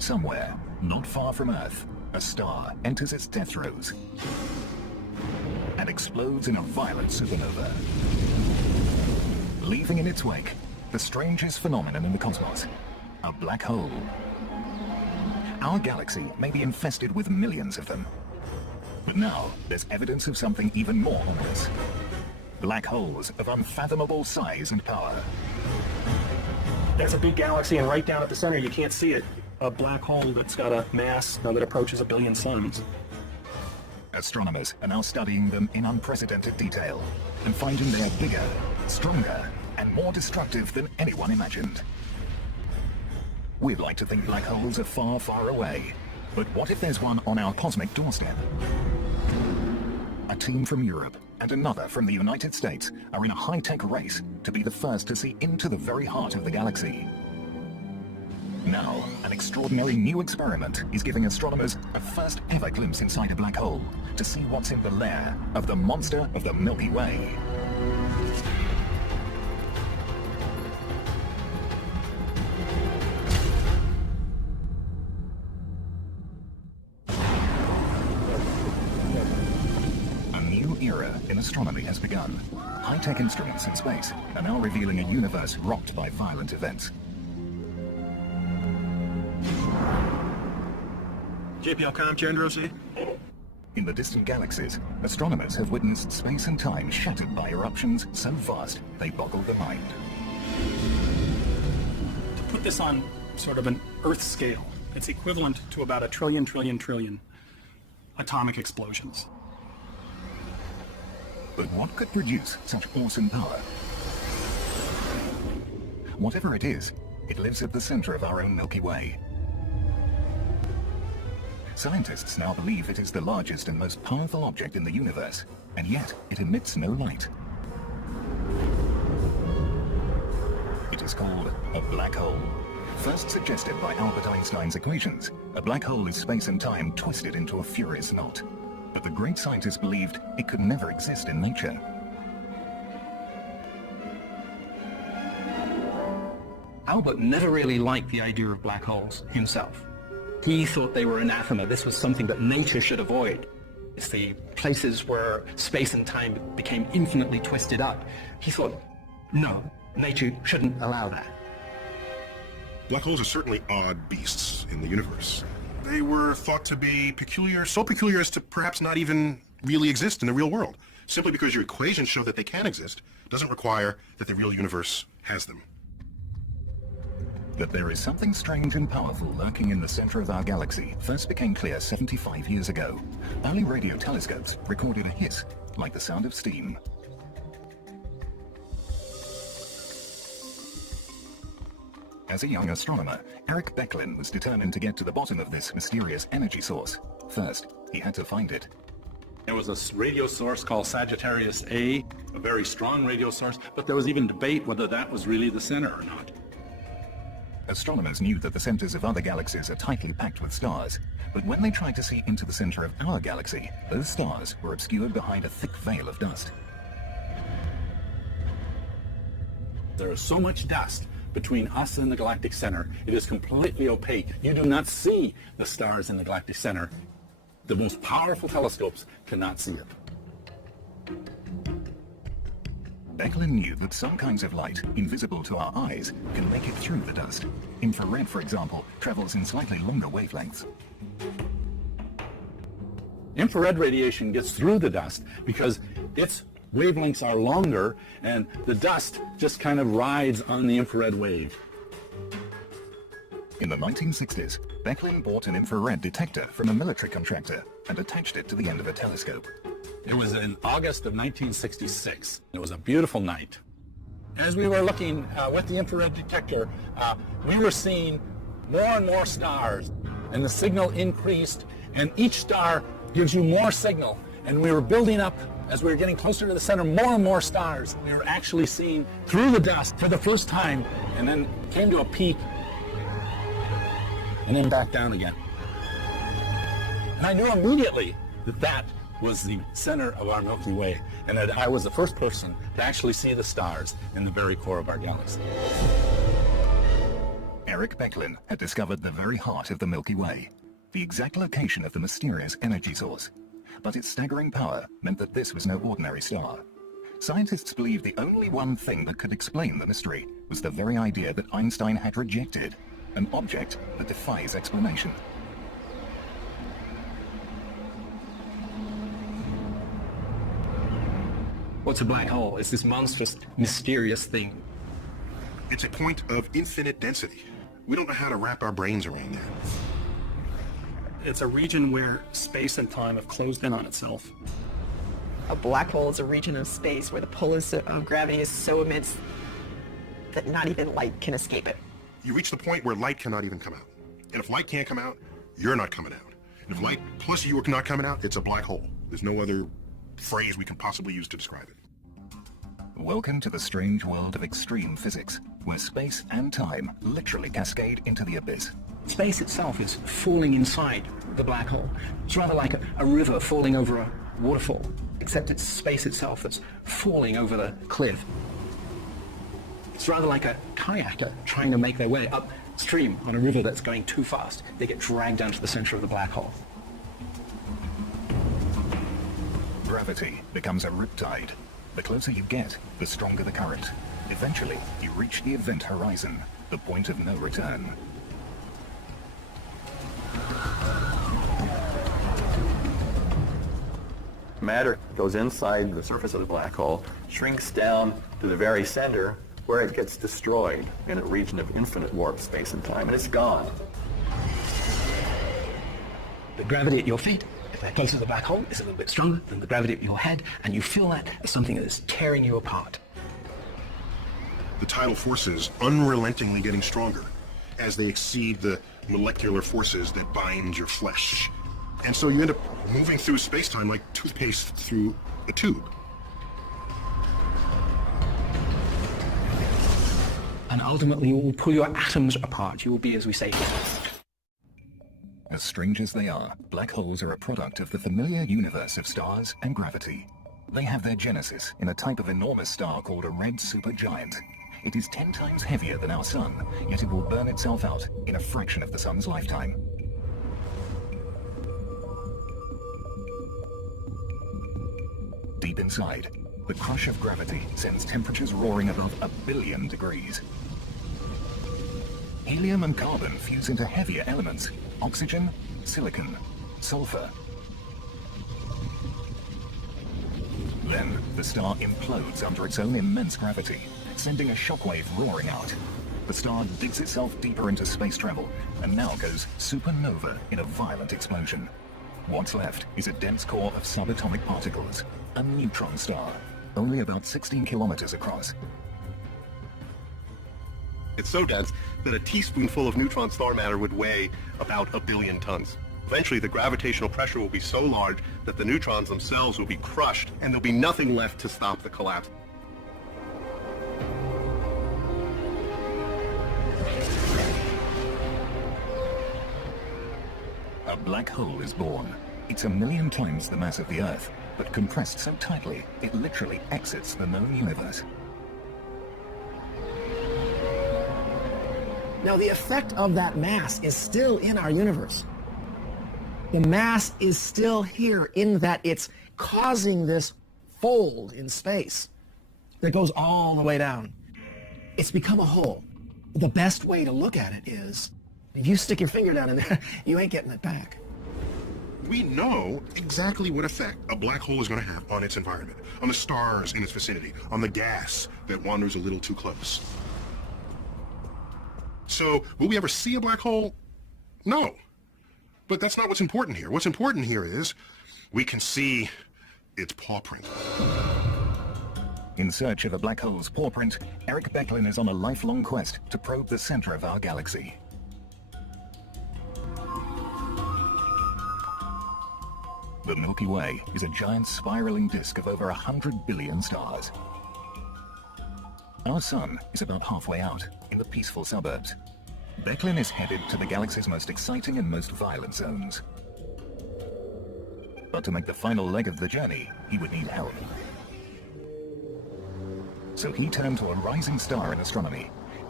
Somewhere, not far from Earth, a star enters its death throes and explodes in a violent supernova, leaving in its wake the strangest phenomenon in the cosmos, a black hole. Our galaxy may be infested with millions of them, but now there's evidence of something even more ominous. Black holes of unfathomable size and power. There's a big galaxy, and right down at the center, you can't see it, a black hole that's got a mass that approaches 1 billion suns. Astronomers are now studying them in unprecedented detail and finding they are bigger, stronger, and more destructive than anyone imagined. We'd like to think black holes are far, far away, but what if there's one on our cosmic doorstep? A team from Europe and another from the United States are in a high-tech race to be the first to see into the very heart of the galaxy. Now, an extraordinary new experiment is giving astronomers a first-ever glimpse inside a black hole to see what's in the lair of the monster of the Milky Way. In astronomy has begun. High-tech instruments in space are now revealing a universe rocked by violent events. JPL-com, Chandrosi. In the distant galaxies, astronomers have witnessed space and time shattered by eruptions so vast they boggle the mind. To put this on sort of an Earth scale, it's equivalent to about 1 trillion atomic explosions. But what could produce such awesome power? Whatever it is, it lives at the center of our own Milky Way. Scientists now believe it is the largest and most powerful object in the universe, and yet it emits no light. It is called a black hole. First suggested by Albert Einstein's equations, a black hole is space and time twisted into a furious knot. But the great scientists believed it could never exist in nature. Albert never really liked the idea of black holes himself. He thought they were anathema. This was something that nature should avoid. It's the places where space and time became infinitely twisted up. He thought, no, nature shouldn't allow that. Black holes are certainly odd beasts in the universe. They were thought to be peculiar, so peculiar as to perhaps not even really exist in the real world. Simply because your equations show that they can exist doesn't require that the real universe has them. That there is something strange and powerful lurking in the center of our galaxy first became clear 75 years ago. Early radio telescopes recorded a hiss, like the sound of steam. As a young astronomer, Eric Becklin was determined to get to the bottom of this mysterious energy source. First, he had to find it. There was a radio source called Sagittarius A, a very strong radio source, but there was even debate whether that was really the center or not. Astronomers knew that the centers of other galaxies are tightly packed with stars, but when they tried to see into the center of our galaxy, those stars were obscured behind a thick veil of dust. There is so much dust between us and the galactic center, it is completely opaque. You do not see the stars in the galactic center. The most powerful telescopes cannot see it. Becklin knew that some kinds of light, invisible to our eyes, can make it through the dust. Infrared, for example, travels in slightly longer wavelengths. Infrared radiation gets through the dust because its wavelengths are longer and the dust just kind of rides on the infrared wave. In the 1960s, Becklin bought an infrared detector from a military contractor and attached it to the end of a telescope. It was in August of 1966. It was a beautiful night. As we were looking with the infrared detector, we were seeing more and more stars, and the signal increased, and each star gives you more signal, and we were building up. As we were getting closer to the center, more and more stars. We were actually seeing through the dust for the first time, and then came to a peak, and then back down again. And I knew immediately that that was the center of our Milky Way, and that I was the first person to actually see the stars in the very core of our galaxy. Eric Becklin had discovered the very heart of the Milky Way, the exact location of the mysterious energy source. But its staggering power meant that this was no ordinary star. Scientists believed the only one thing that could explain the mystery was the very idea that Einstein had rejected, an object that defies explanation. What's a black hole? It's this monstrous, mysterious thing. It's a point of infinite density. We don't know how to wrap our brains around that. It's a region where space and time have closed in on itself. A black hole is a region of space where the pull of gravity is so immense that not even light can escape it. You reach the point where light cannot even come out. And if light can't come out, you're not coming out. And if light plus you are not coming out, it's a black hole. There's no other phrase we can possibly use to describe it. Welcome to the strange world of extreme physics, where space and time literally cascade into the abyss. Space itself is falling inside the black hole. It's rather like a river falling over a waterfall, except it's space itself that's falling over the cliff. It's rather like a kayaker trying to make their way upstream on a river that's going too fast. They get dragged down to the center of the black hole. Gravity becomes a riptide. The closer you get, the stronger the current. Eventually, you reach the event horizon, the point of no return. Matter goes inside the surface of the black hole, shrinks down to the very center, where it gets destroyed in a region of infinite warp space and time, and it's gone. The gravity at your feet, if they're close to the black hole, is a little bit stronger than the gravity at your head, and you feel that as something that is tearing you apart. The tidal forces unrelentingly getting stronger as they exceed the molecular forces that bind your flesh. And so you end up moving through space-time like toothpaste through a tube. And ultimately, you will pull your atoms apart. You will be, as we say, As strange as they are, black holes are a product of the familiar universe of stars and gravity. They have their genesis in a type of enormous star called a red supergiant. It is 10 times heavier than our sun, yet it will burn itself out in a fraction of the sun's lifetime. Deep inside, the crush of gravity sends temperatures roaring above 1 billion degrees. Helium and carbon fuse into heavier elements: oxygen, silicon, sulfur. Then, the star implodes under its own immense gravity, sending a shockwave roaring out. The star digs itself deeper into space travel, and now goes supernova in a violent explosion. What's left is a dense core of subatomic particles, a neutron star, only about 16 kilometers across. It's so dense that a teaspoonful of neutron star matter would weigh about 1 billion tons. Eventually, the gravitational pressure will be so large that the neutrons themselves will be crushed, and there'll be nothing left to stop the collapse. A black hole is born. It's 1 million times the mass of the Earth, but compressed so tightly, it literally exits the known universe. Now, the effect of that mass is still in our universe. The mass is still here in that it's causing this fold in space that goes all the way down. It's become a hole. The best way to look at it is, if you stick your finger down in there, you ain't getting it back. We know exactly what effect a black hole is going to have on its environment, on the stars in its vicinity, on the gas that wanders a little too close. So, will we ever see a black hole? No. But that's not what's important here. What's important here is we can see its paw print. In search of a black hole's paw print, Eric Becklin is on a lifelong quest to probe the center of our galaxy. The Milky Way is a giant spiraling disk of over 100 billion stars. Our sun is about halfway out, in the peaceful suburbs. Becklin is headed to the galaxy's most exciting and most violent zones. But to make the final leg of the journey, he would need help. So he turned to a rising star in astronomy,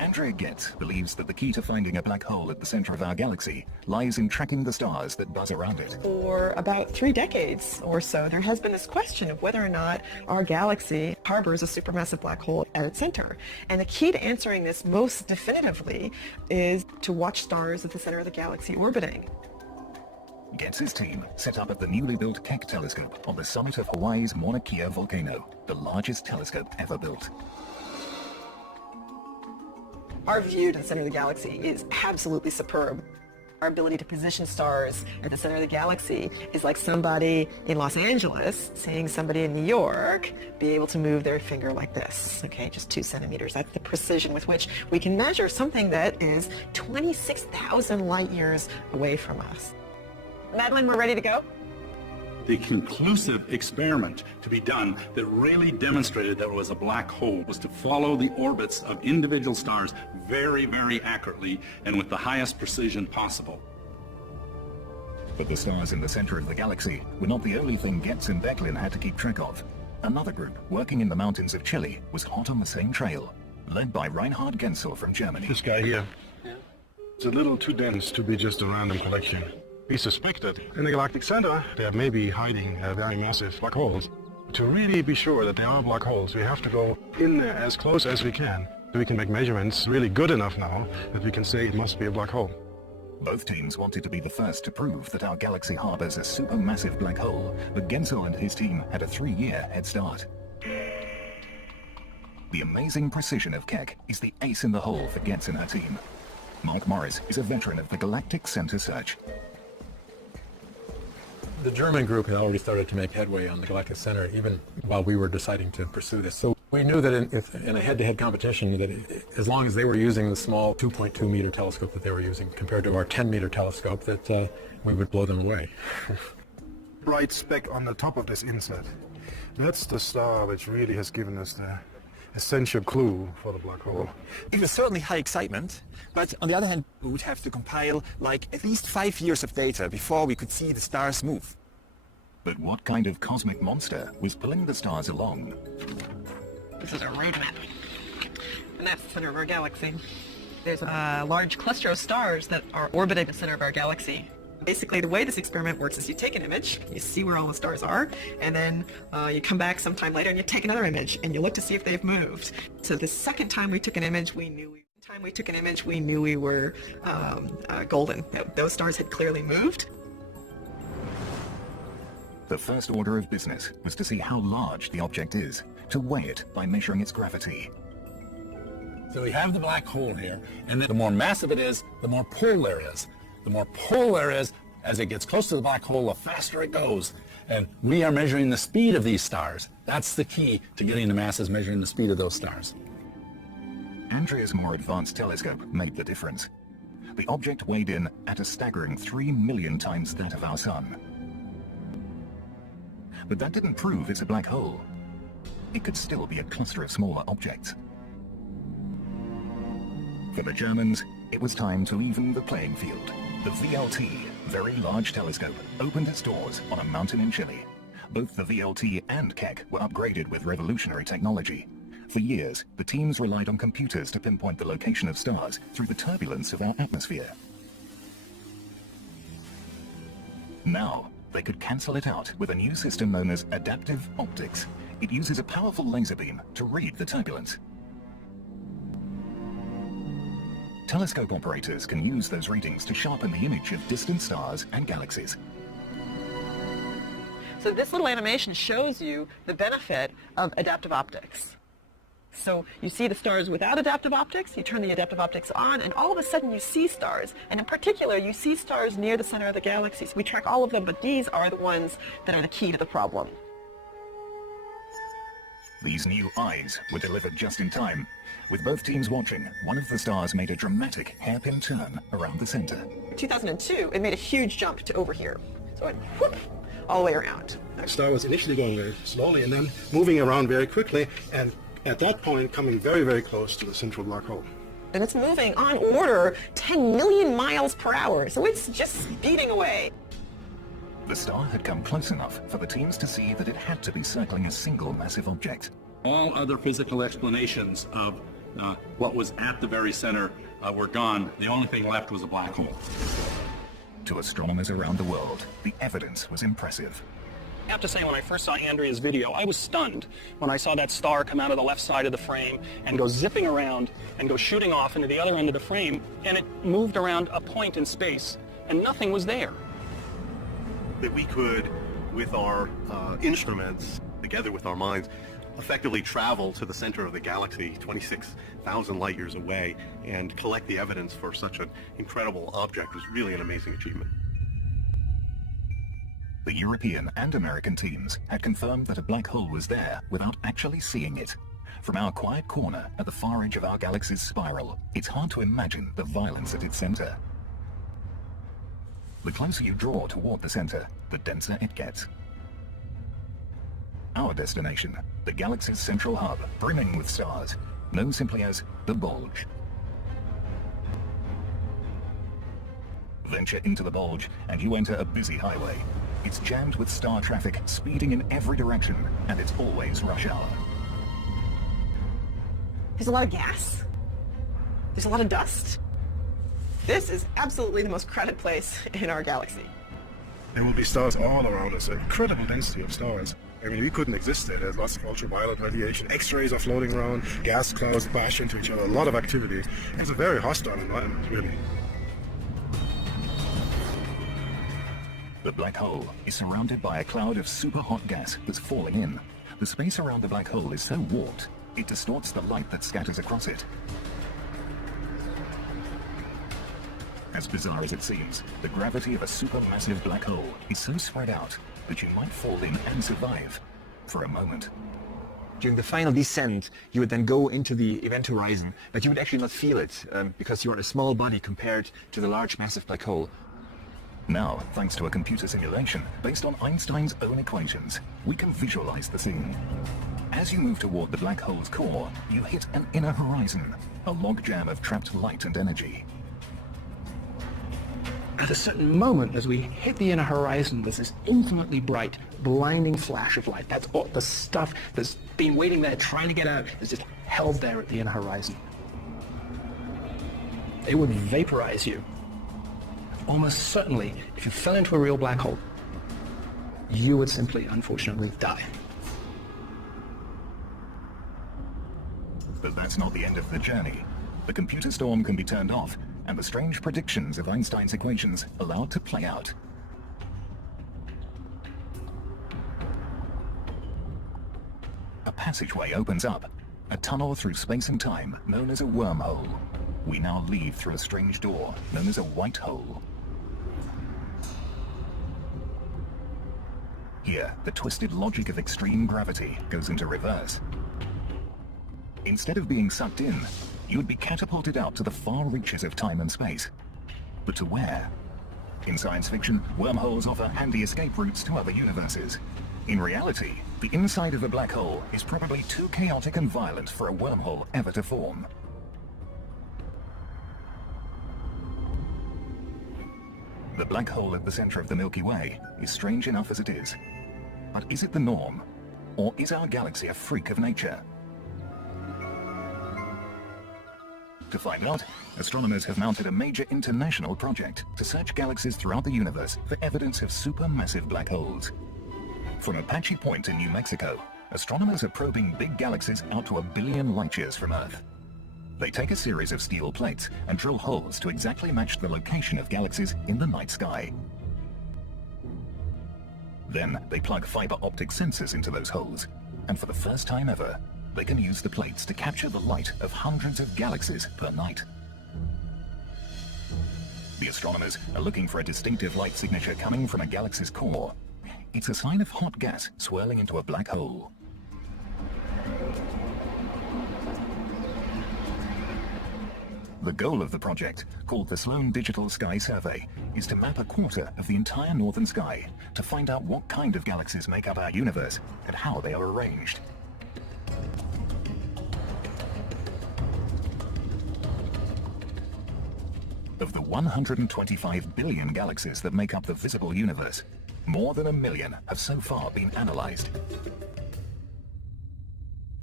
Andrea Getz believes that the key to finding a black hole at the center of our galaxy lies in tracking the stars that buzz around it. For about 3 decades or so, there has been this question of whether or not our galaxy harbors a supermassive black hole at its center. And the key to answering this most definitively is to watch stars at the center of the galaxy orbiting. Getz's team set up at the newly built Keck telescope on the summit of Hawaii's Mauna Kea volcano, the largest telescope ever built. Our view to the center of the galaxy is absolutely superb. Our ability to position stars at the center of the galaxy is like somebody in Los Angeles seeing somebody in New York be able to move their finger like this, okay, just 2 centimeters. That's the precision with which we can measure something that is 26,000 light years away from us. Madeline, we're ready to go? The conclusive experiment to be done that really demonstrated that it was a black hole was to follow the orbits of individual stars very, very accurately and with the highest precision possible. But the stars in the center of the galaxy were not the only thing Getz and Becklin had to keep track of. Another group, working in the mountains of Chile, was hot on the same trail, led by Reinhard Genzel from Germany. This guy here. It's a little too dense to be just a random collection. We suspect that in the galactic center there may be hiding very massive black holes. To really be sure that they are black holes, we have to go in there as close as we can. So we can make measurements really good enough now that we can say it must be a black hole. Both teams wanted to be the first to prove that our galaxy harbors a supermassive black hole, but Genzel and his team had a 3-year head start. The amazing precision of Keck is the ace in the hole for Getz and her team. Mark Morris is a veteran of the Galactic Center search. The German group had already started to make headway on the Galactic Center even while we were deciding to pursue this. So we knew that in a head-to-head competition that as long as they were using the small 2.2 meter telescope that they were using compared to our 10 meter telescope, that we would blow them away. Bright speck on the top of this inset. That's the star which really has given us the essential clue for the black hole. It was certainly high excitement, but on the other hand, we would have to compile like at least 5 years of data before we could see the stars move. But what kind of cosmic monster was pulling the stars along? This is our roadmap. And that's the center of our galaxy. There's a large cluster of stars that are orbiting the center of our galaxy. Basically, the way this experiment works is you take an image, you see where all the stars are, and then you come back sometime later and you take another image and you look to see if they've moved. So the second time we took an image, we knew we were golden. Those stars had clearly moved. The first order of business was to see how large the object is, to weigh it by measuring its gravity. So we have the black hole here, and then the more massive it is, the more pull there is. The more pull there is, as it gets close to the black hole, the faster it goes. And we are measuring the speed of these stars. That's the key to getting the masses, measuring the speed of those stars. Andrea's more advanced telescope made the difference. The object weighed in at a staggering 3 million times that of our Sun. But that didn't prove it's a black hole. It could still be a cluster of smaller objects. For the Germans, it was time to even the playing field. The VLT, Very Large Telescope, opened its doors on a mountain in Chile. Both the VLT and Keck were upgraded with revolutionary technology. For years, the teams relied on computers to pinpoint the location of stars through the turbulence of our atmosphere. Now, they could cancel it out with a new system known as adaptive optics. It uses a powerful laser beam to read the turbulence. Telescope operators can use those readings to sharpen the image of distant stars and galaxies. So this little animation shows you the benefit of adaptive optics. So you see the stars without adaptive optics, you turn the adaptive optics on, and all of a sudden you see stars. And in particular, you see stars near the center of the galaxy. So we track all of them, but these are the ones that are the key to the problem. These new eyes were delivered just in time. With both teams watching, one of the stars made a dramatic hairpin turn around the center. In 2002, it made a huge jump to over here. So it whoop, all the way around. The star was initially going very slowly and then moving around very quickly, and at that point coming very, very close to the central black hole. And it's moving on order 10 million miles per hour, so it's just speeding away. The star had come close enough for the teams to see that it had to be circling a single massive object. All other physical explanations of what was at the very center were gone. The only thing left was a black hole. To astronomers around the world, the evidence was impressive. I have to say, when I first saw Andrea's video, I was stunned when I saw that star come out of the left side of the frame and go zipping around and go shooting off into the other end of the frame, and it moved around a point in space, and nothing was there. That we could, with our instruments, together with our minds, effectively travel to the center of the galaxy, 26,000 light years away, and collect the evidence for such an incredible object was really an amazing achievement. The European and American teams had confirmed that a black hole was there without actually seeing it. From our quiet corner at the far edge of our galaxy's spiral, it's hard to imagine the violence at its center. The closer you draw toward the center, the denser it gets. Our destination, the galaxy's central hub, brimming with stars, known simply as the bulge. Venture into the bulge and you enter a busy highway. It's jammed with star traffic speeding in every direction, and it's always rush hour. There's a lot of gas. There's a lot of dust. This is absolutely the most crowded place in our galaxy. There will be stars all around us, an incredible density of stars. I mean, we couldn't exist there. There's lots of ultraviolet radiation. X-rays are floating around, gas clouds bash into each other, a lot of activity. It's a very hostile environment, really. The black hole is surrounded by a cloud of super hot gas that's falling in. The space around the black hole is so warped, it distorts the light that scatters across it. As bizarre as it seems, the gravity of a supermassive black hole is so spread out that you might fall in and survive for a moment. During the final descent, you would then go into the event horizon, but you would actually not feel it because you're a small body compared to the large massive black hole. Now, thanks to a computer simulation based on Einstein's own equations, we can visualize the scene. As you move toward the black hole's core, you hit an inner horizon, a logjam of trapped light and energy. At a certain moment, as we hit the inner horizon, there's this infinitely bright, blinding flash of light. That's all the stuff that's been waiting there, trying to get out, is just held there at the inner horizon. It would vaporize you. Almost certainly, if you fell into a real black hole, you would simply, unfortunately, die. But that's not the end of the journey. The computer storm can be turned off, and the strange predictions of Einstein's equations allowed to play out. A passageway opens up, a tunnel through space and time known as a wormhole. We now leave through a strange door known as a white hole. Here, the twisted logic of extreme gravity goes into reverse. Instead of being sucked in, you would be catapulted out to the far reaches of time and space. But to where? In science fiction, wormholes offer handy escape routes to other universes. In reality, the inside of a black hole is probably too chaotic and violent for a wormhole ever to form. The black hole at the center of the Milky Way is strange enough as it is. But is it the norm? Or is our galaxy a freak of nature? To find out, astronomers have mounted a major international project to search galaxies throughout the universe for evidence of supermassive black holes. From Apache Point in New Mexico, astronomers are probing big galaxies out to 1 billion light-years from Earth. They take a series of steel plates and drill holes to exactly match the location of galaxies in the night sky. Then they plug fiber optic sensors into those holes, and for the first time ever, they can use the plates to capture the light of hundreds of galaxies per night. The astronomers are looking for a distinctive light signature coming from a galaxy's core. It's a sign of hot gas swirling into a black hole. The goal of the project, called the Sloan Digital Sky Survey, is to map a quarter of the entire northern sky to find out what kind of galaxies make up our universe and how they are arranged. Of the 125 billion galaxies that make up the visible universe, more than 1 million have so far been analyzed.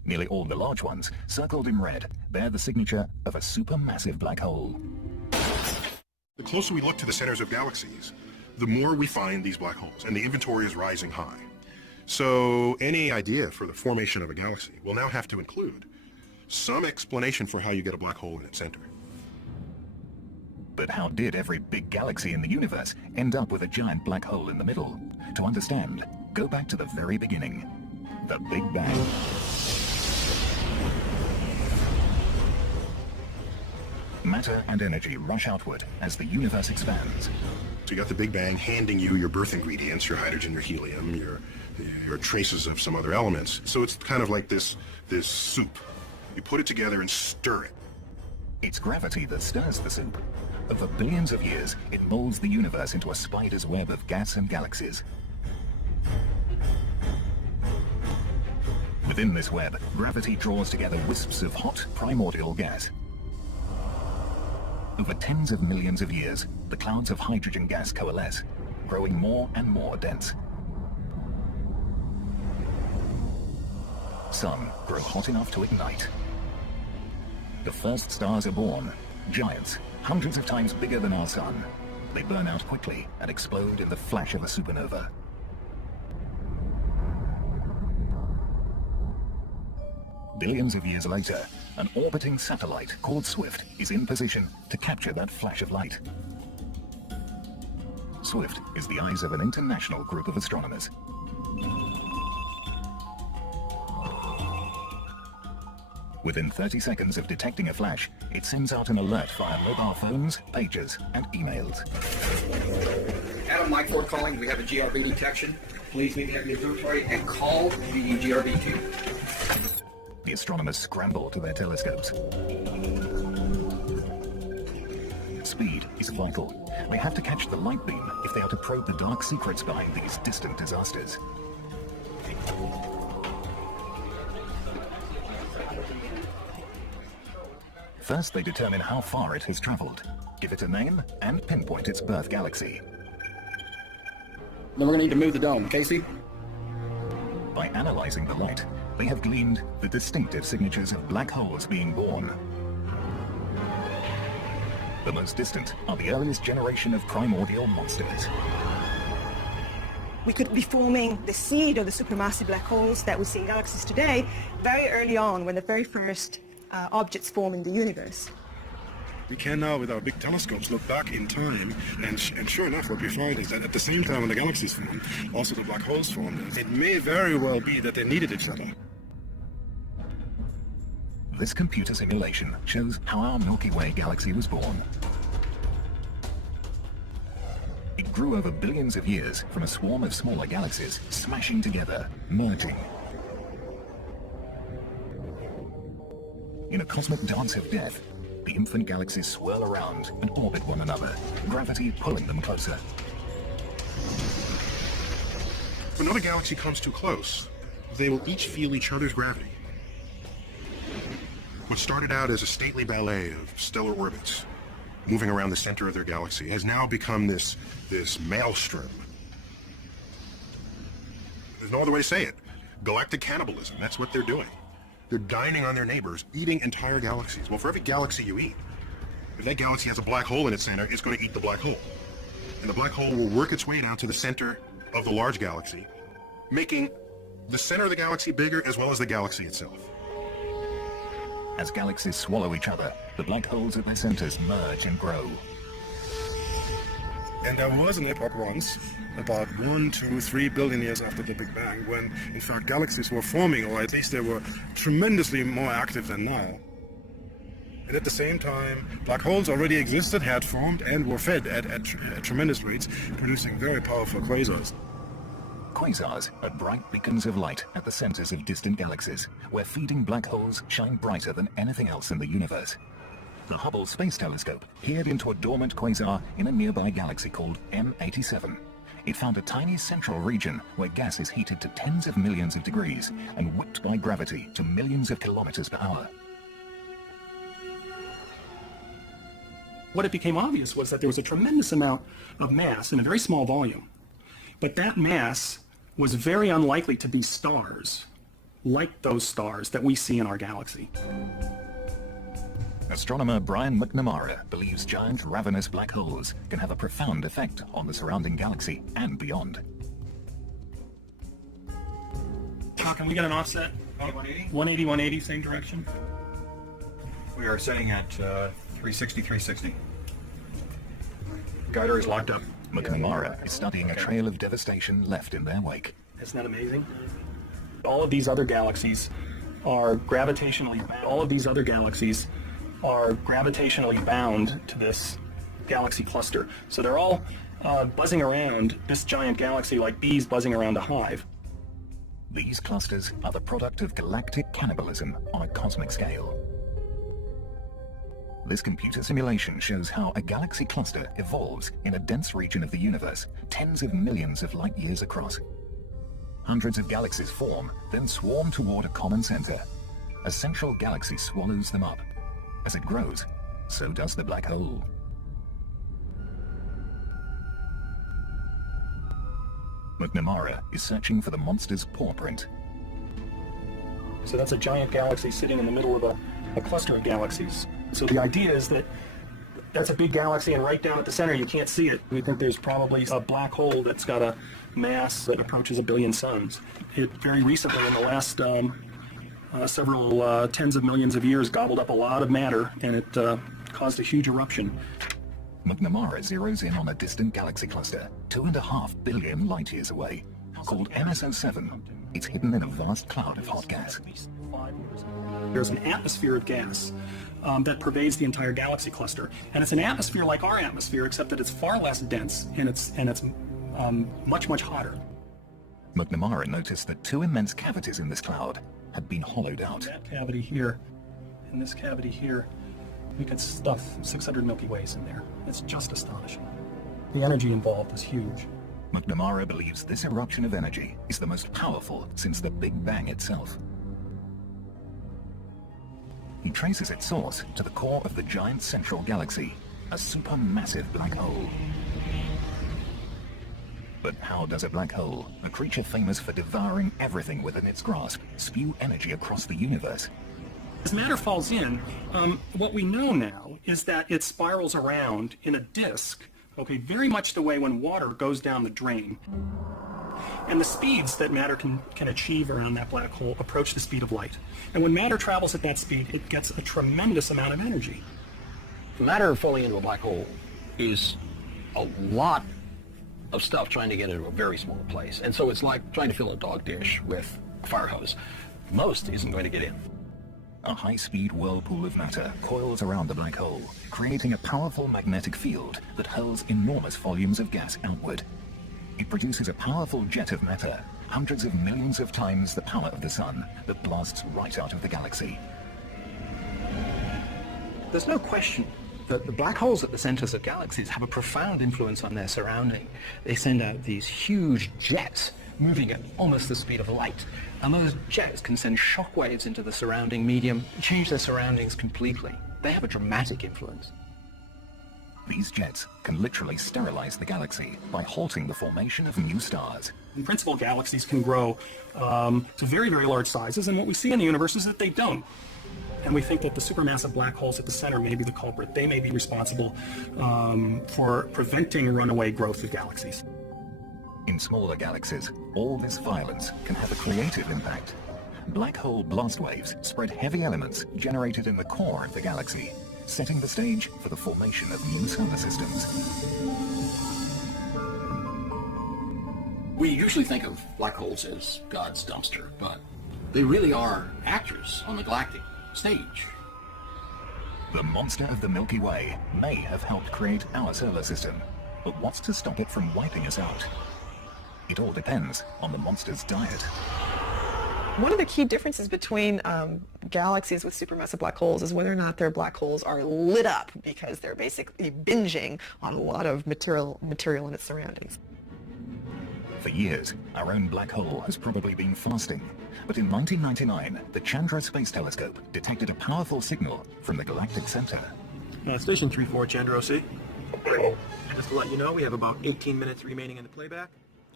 Nearly all the large ones, circled in red, bear the signature of a supermassive black hole. The closer we look to the centers of galaxies, the more we find these black holes, and the inventory is rising high. So any idea for the formation of a galaxy will now have to include some explanation for how you get a black hole in its center. But how did every big galaxy in the universe end up with a giant black hole in the middle? To understand, go back to the very beginning, the Big Bang. Matter and energy rush outward as the universe expands. So you got the Big Bang handing you your birth ingredients, your hydrogen, your helium, your traces of some other elements. So it's kind of like this soup. You put it together and stir it. It's gravity that stirs the soup. Over billions of years, it molds the universe into a spider's web of gas and galaxies. Within this web, gravity draws together wisps of hot, primordial gas. Over tens of millions of years, the clouds of hydrogen gas coalesce, growing more and more dense. Some grow hot enough to ignite. The first stars are born, giants, hundreds of times bigger than our sun. They burn out quickly and explode in the flash of a supernova. Billions of years later, an orbiting satellite called SWIFT is in position to capture that flash of light. SWIFT is the eyes of an international group of astronomers. Within 30 seconds of detecting a flash, it sends out an alert via mobile phones, pagers, and emails. Adam, Mike Ford calling. We have a GRB detection. Please meet me at the observatory and call the GRB team. The astronomers scramble to their telescopes. Speed is vital. They have to catch the light beam if they are to probe the dark secrets behind these distant disasters. First, they determine how far it has traveled, give it a name, and pinpoint its birth galaxy. Then we're going to need to move the dome, Casey. By analyzing the light, they have gleaned the distinctive signatures of black holes being born. The most distant are the earliest generation of primordial monsters. We could be forming the seed of the supermassive black holes that we see in galaxies today very early on, when the very first objects form in the universe. We can now, with our big telescopes, look back in time, and sure enough, what we find is that at the same time when the galaxies formed, also the black holes formed. It may very well be that they needed each other. This computer simulation shows how our Milky Way galaxy was born. It grew over billions of years from a swarm of smaller galaxies, smashing together, merging. In a cosmic dance of death, the infant galaxies swirl around and orbit one another, gravity pulling them closer. If another galaxy comes too close, they will each feel each other's gravity. What started out as a stately ballet of stellar orbits, moving around the center of their galaxy, has now become this maelstrom. There's no other way to say it. Galactic cannibalism, that's what they're doing. They're dining on their neighbors, eating entire galaxies. Well, for every galaxy you eat, if that galaxy has a black hole in its center, it's going to eat the black hole. And the black hole will work its way down to the center of the large galaxy, making the center of the galaxy bigger as well as the galaxy itself. As galaxies swallow each other, the black holes at their centers merge and grow. And there was an epoch once, about 1, 2, 3 billion years after the Big Bang, when in fact galaxies were forming, or at least they were tremendously more active than now. And at the same time, black holes already existed, had formed, and were fed at tremendous rates, producing very powerful quasars. Quasars are bright beacons of light at the centers of distant galaxies, where feeding black holes shine brighter than anything else in the universe. The Hubble Space Telescope peered into a dormant quasar in a nearby galaxy called M87. It found a tiny central region where gas is heated to tens of millions of degrees and whipped by gravity to millions of kilometers per hour. What it became obvious was that there was a tremendous amount of mass in a very small volume. But that mass was very unlikely to be stars, like those stars that we see in our galaxy. Astronomer Brian McNamara believes giant ravenous black holes can have a profound effect on the surrounding galaxy and beyond. Can we get an offset? 180? 180, 180, same direction. We are setting at 360, 360. Guider is locked up. McNamara is studying a trail of devastation left in their wake. Isn't that amazing? All of these other galaxies are gravitationally bound to this galaxy cluster. So they're all buzzing around this giant galaxy like bees buzzing around a hive. These clusters are the product of galactic cannibalism on a cosmic scale. This computer simulation shows how a galaxy cluster evolves in a dense region of the universe, tens of millions of light years across. Hundreds of galaxies form, then swarm toward a common center. A central galaxy swallows them up. As it grows, so does the black hole. McNamara is searching for the monster's paw print. So that's a giant galaxy sitting in the middle of a cluster of galaxies. So the idea is that that's a big galaxy, and right down at the center you can't see it. We think there's probably a black hole that's got a mass that approaches 1 billion suns. It very recently, in the last several tens of millions of years, gobbled up a lot of matter, and it caused a huge eruption. McNamara zeroes in on a distant galaxy cluster, 2.5 billion light years away, called MSO7. It's hidden in a vast cloud of hot gas. There's an atmosphere of gas that pervades the entire galaxy cluster, and it's an atmosphere like our atmosphere, except that it's far less dense and it's much, much hotter. McNamara noticed that 2 immense cavities in this cloud had been hollowed out. That cavity here and this cavity here, we could stuff 600 Milky Ways in there. It's just astonishing. The energy involved is huge. McNamara believes this eruption of energy is the most powerful since the Big Bang itself. He traces its source to the core of the giant central galaxy, a supermassive black hole. But how does a black hole, a creature famous for devouring everything within its grasp, spew energy across the universe? As matter falls in, what we know now is that it spirals around in a disk, okay, very much the way when water goes down the drain. And the speeds that matter can achieve around that black hole approach the speed of light. And when matter travels at that speed, it gets a tremendous amount of energy. Matter falling into a black hole is a lot of stuff trying to get into a very small place. And so it's like trying to fill a dog dish with a fire hose. Most isn't going to get in. A high-speed whirlpool of matter coils around the black hole, creating a powerful magnetic field that hurls enormous volumes of gas outward. It produces a powerful jet of matter, hundreds of millions of times the power of the sun, that blasts right out of the galaxy. There's no question that the black holes at the centers of galaxies have a profound influence on their surrounding. They send out these huge jets moving at almost the speed of light. And those jets can send shock waves into the surrounding medium, change their surroundings completely. They have a dramatic influence. These jets can literally sterilize the galaxy by halting the formation of new stars. In principle, galaxies can grow to very, very large sizes, and what we see in the universe is that they don't. And we think that the supermassive black holes at the center may be the culprit. They may be responsible for preventing runaway growth of galaxies. In smaller galaxies, all this violence can have a creative impact. Black hole blast waves spread heavy elements generated in the core of the galaxy, setting the stage for the formation of new solar systems. We usually think of black holes as God's dumpster, but they really are actors on the galactic stage. The monster of the Milky Way may have helped create our solar system, but what's to stop it from wiping us out? It all depends on the monster's diet. One of the key differences between galaxies with supermassive black holes is whether or not their black holes are lit up, because they're basically binging on a lot of material in its surroundings. For years, our own black hole has probably been fasting. But in 1999, the Chandra Space Telescope detected a powerful signal from the galactic center. Station 34, Chandra OC. Just to let you know, we have about 18 minutes remaining in the playback.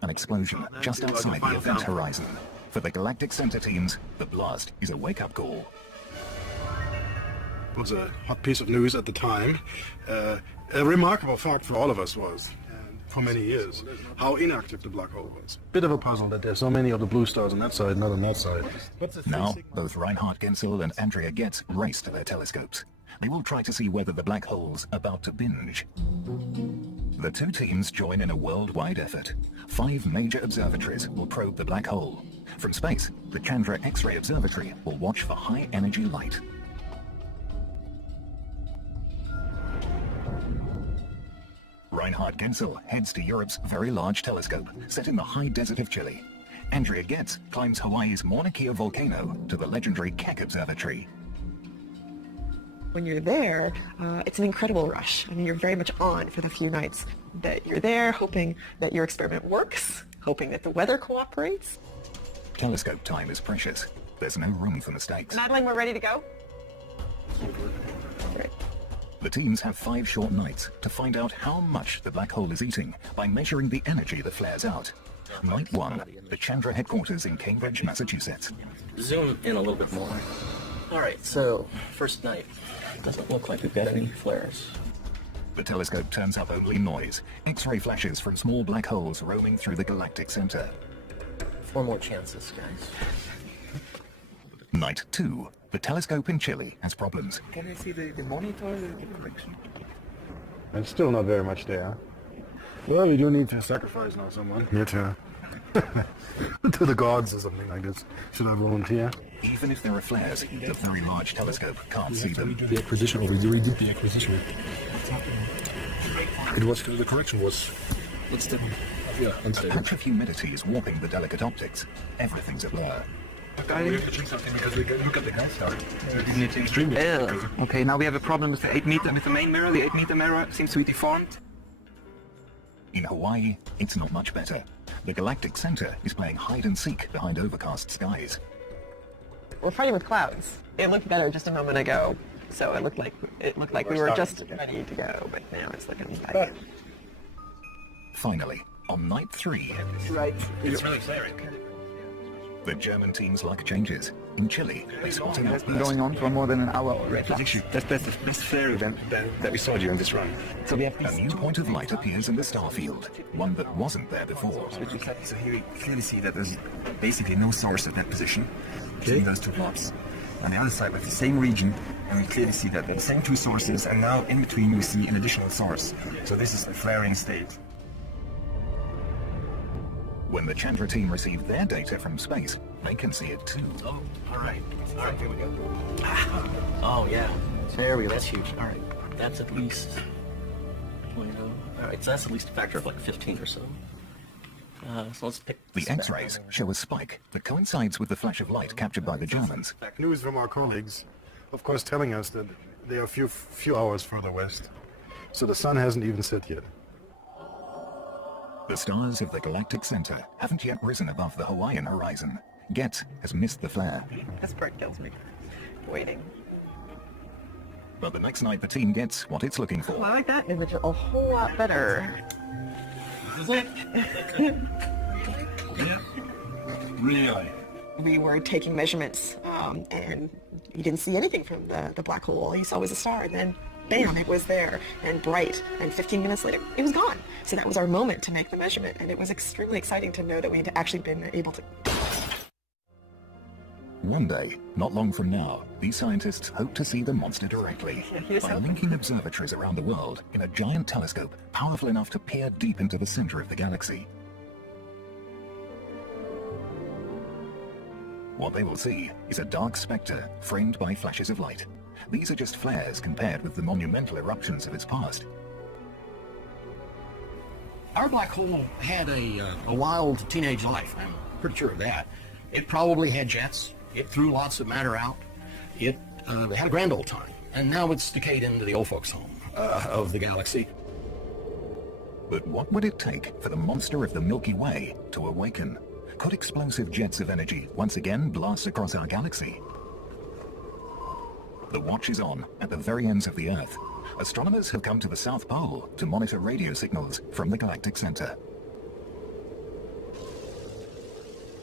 an explosion just outside the event horizon. For the Galactic Center teams, the blast is a wake-up call. It was a hot piece of news at the time. A remarkable fact for all of us was, for many years, how inactive the black hole was. Bit of a puzzle that there's so many of the blue stars on that side, not on that side. Now, both Reinhard Genzel and Andrea Getz race to their telescopes. They will try to see whether the black hole's about to binge. The two teams join in a worldwide effort. 5 major observatories will probe the black hole. From space, the Chandra X-ray Observatory will watch for high-energy light. Reinhard Genzel heads to Europe's Very Large Telescope, set in the high desert of Chile. Andrea Getz climbs Hawaii's Mauna Kea volcano to the legendary Keck Observatory. When you're there, it's an incredible rush. I mean, you're very much on for the few nights that you're there, hoping that your experiment works, hoping that the weather cooperates. Telescope time is precious. There's no room for mistakes. Madeline, we're ready to go? Great. The teams have 5 short nights to find out how much the black hole is eating by measuring the energy that flares out. Night 1, the Chandra headquarters in Cambridge, Massachusetts. Zoom in a little bit more. All right, so first night. Doesn't look like we've got any flares. The telescope turns up only noise, X-ray flashes from small black holes roaming through the galactic center. 4 more chances, guys. Night 2, the telescope in Chile has problems. Can I see the monitor, the correction? And still not very much there. Well, we do need to sacrifice now someone. Here to to the gods or something like this. Should I volunteer? Even if there are flares, the Very Large Telescope can't see them. The acquisition, or we redid the acquisition. It was, the correction was, it's the, yeah, A unstable. patch of humidity is warping the delicate optics. Everything's a blur. We have to check something because we look at the gun star. It's extremely. Okay, now we have a problem with the 8 meter, with the main mirror. The 8 meter mirror seems to be deformed. In Hawaii, it's not much better. The Galactic Center is playing hide and seek behind overcast skies. We're fighting with clouds. It looked better just a moment ago, so it looked like we were just ready to go, but now it's looking like... Finally, on night 3, Right. It's really clearing. the German team's luck changes. In Chile, they spot an It's been outburst. going on for more than an hour already. That's the best flare event that we saw during this run. So we have A new point of light appears in the star field, one that wasn't there before. So here we clearly see that there's basically no source at that position between those 2 blobs. On the other side, we have the same region, and we clearly see that they're the same 2 sources, and now in between we see an additional source. So this is a flaring state. When the Chandra team received their data from space, they can see it too. Oh, all right, here we go. Oh, yeah. There we go. That's huge. All right. That's at least... All right, so that's at least a factor of like 15 or so. So let's pick... The X-rays show a spike that coincides with the flash of light captured by the Germans. News from our colleagues, of course, telling us that they are a few hours further west. So the sun hasn't even set yet. The stars of the Galactic Center haven't yet risen above the Hawaiian horizon. Getz has missed the flare. This part kills me. Waiting. But the next night the team gets what it's looking I for. like that image a whole lot better. This is it. Yeah. Really? We were taking measurements, and you didn't see anything from the black hole. All you saw was a star, and then bam, it was there and bright, and 15 minutes later, it was gone. So that was our moment to make the measurement, and it was extremely exciting to know that we had actually been able to... One day, not long from now, these scientists hope to see the monster directly by linking observatories around the world in a giant telescope powerful enough to peer deep into the center of the galaxy. What they will see is a dark specter framed by flashes of light. These are just flares compared with the monumental eruptions of its past. Our black hole had a wild teenage life. I'm pretty sure of that. It probably had jets. It threw lots of matter out. It had a grand old time. And now it's decayed into the old folks' home of the galaxy. But what would it take for the monster of the Milky Way to awaken? Could explosive jets of energy once again blast across our galaxy? The watch is on at the very ends of the Earth. Astronomers have come to the South Pole to monitor radio signals from the Galactic Center.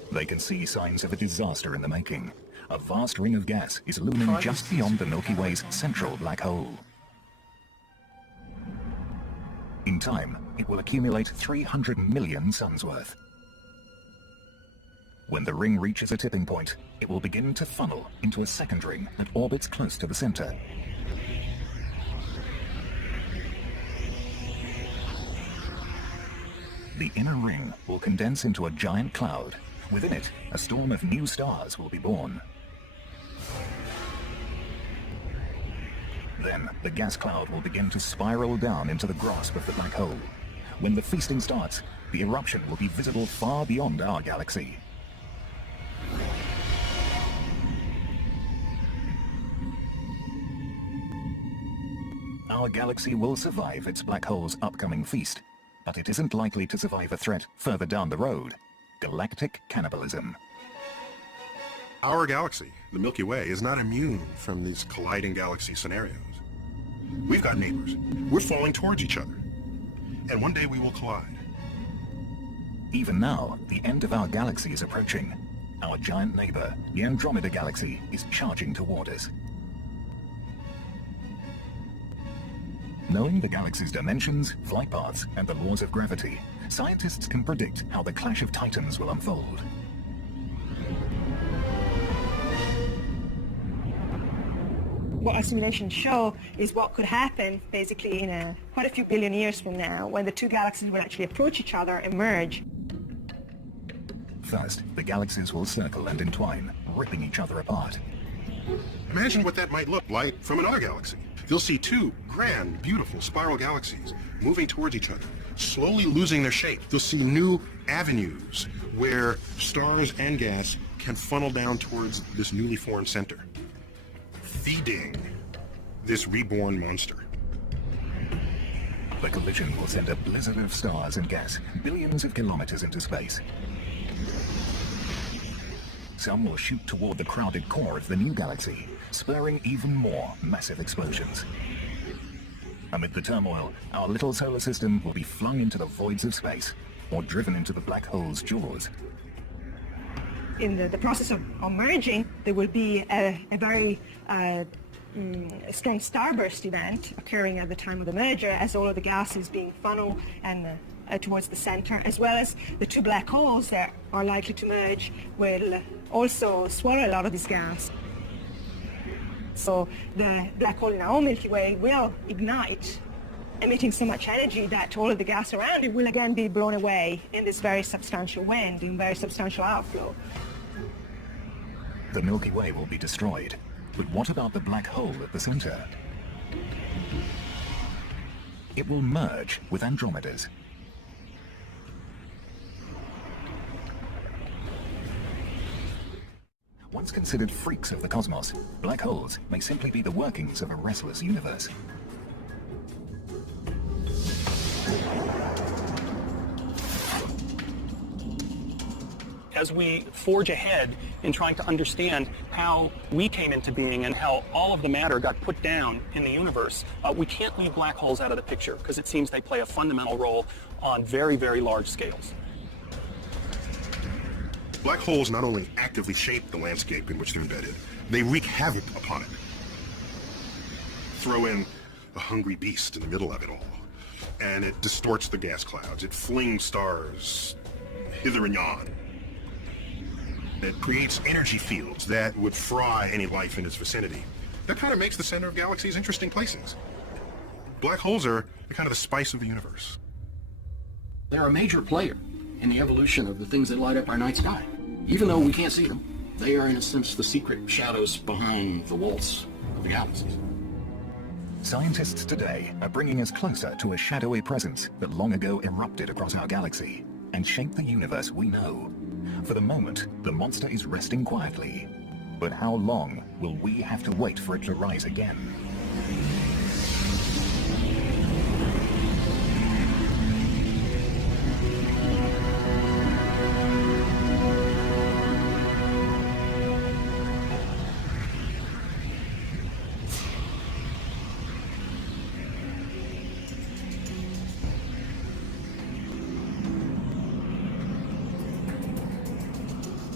They can see signs of a disaster in the making. A vast ring of gas is looming just beyond the Milky Way's central black hole. In time, it will accumulate 300 million suns worth. When the ring reaches a tipping point, it will begin to funnel into a second ring that orbits close to the center. The inner ring will condense into a giant cloud. Within it, a storm of new stars will be born. Then, the gas cloud will begin to spiral down into the grasp of the black hole. When the feasting starts, the eruption will be visible far beyond our galaxy. Our galaxy will survive its black hole's upcoming feast, but it isn't likely to survive a threat further down the road: galactic cannibalism. Our galaxy, the Milky Way, is not immune from these colliding galaxy scenarios. We've got neighbors. We're falling towards each other. And one day we will collide. Even now, the end of our galaxy is approaching. Our giant neighbor, the Andromeda Galaxy, is charging toward us. Knowing the galaxy's dimensions, flight paths, and the laws of gravity, scientists can predict how the clash of titans will unfold. What our simulations show is what could happen basically in quite a few billion years from now, when the two galaxies will actually approach each other and merge. First, the galaxies will circle and entwine, ripping each other apart. Imagine what that might look like from another galaxy. You'll see two grand, beautiful spiral galaxies moving towards each other, slowly losing their shape. You'll see new avenues where stars and gas can funnel down towards this newly formed center, feeding this reborn monster. The collision will send a blizzard of stars and gas billions of kilometers into space. Some will shoot toward the crowded core of the new galaxy, spurring even more massive explosions. Amid the turmoil, our little solar system will be flung into the voids of space, or driven into the black hole's jaws. In the process of merging, there will be a very strong starburst event occurring at the time of the merger, as all of the gas is being funneled and towards the center, as well as the two black holes that are likely to merge will also swallow a lot of this gas. So the black hole in our own Milky Way will ignite, emitting so much energy that all of the gas around it will again be blown away in this very substantial wind, in very substantial outflow. The Milky Way will be destroyed. But what about the black hole at the center? It will merge with Andromeda's. Once considered freaks of the cosmos, black holes may simply be the workings of a restless universe. As we forge ahead in trying to understand how we came into being and how all of the matter got put down in the universe, we can't leave black holes out of the picture, because it seems they play a fundamental role on very, very large scales. Black holes not only actively shape the landscape in which they're embedded, they wreak havoc upon it. Throw in a hungry beast in the middle of it all, and it distorts the gas clouds. It flings stars hither and yon. It creates energy fields that would fry any life in its vicinity. That kind of makes the center of galaxies interesting places. Black holes are kind of the spice of the universe. They're a major player in the evolution of the things that light up our night sky. Even though we can't see them, they are in a sense the secret shadows behind the walls of the galaxies. Scientists today are bringing us closer to a shadowy presence that long ago erupted across our galaxy and shaped the universe we know. For the moment, the monster is resting quietly. But how long will we have to wait for it to rise again?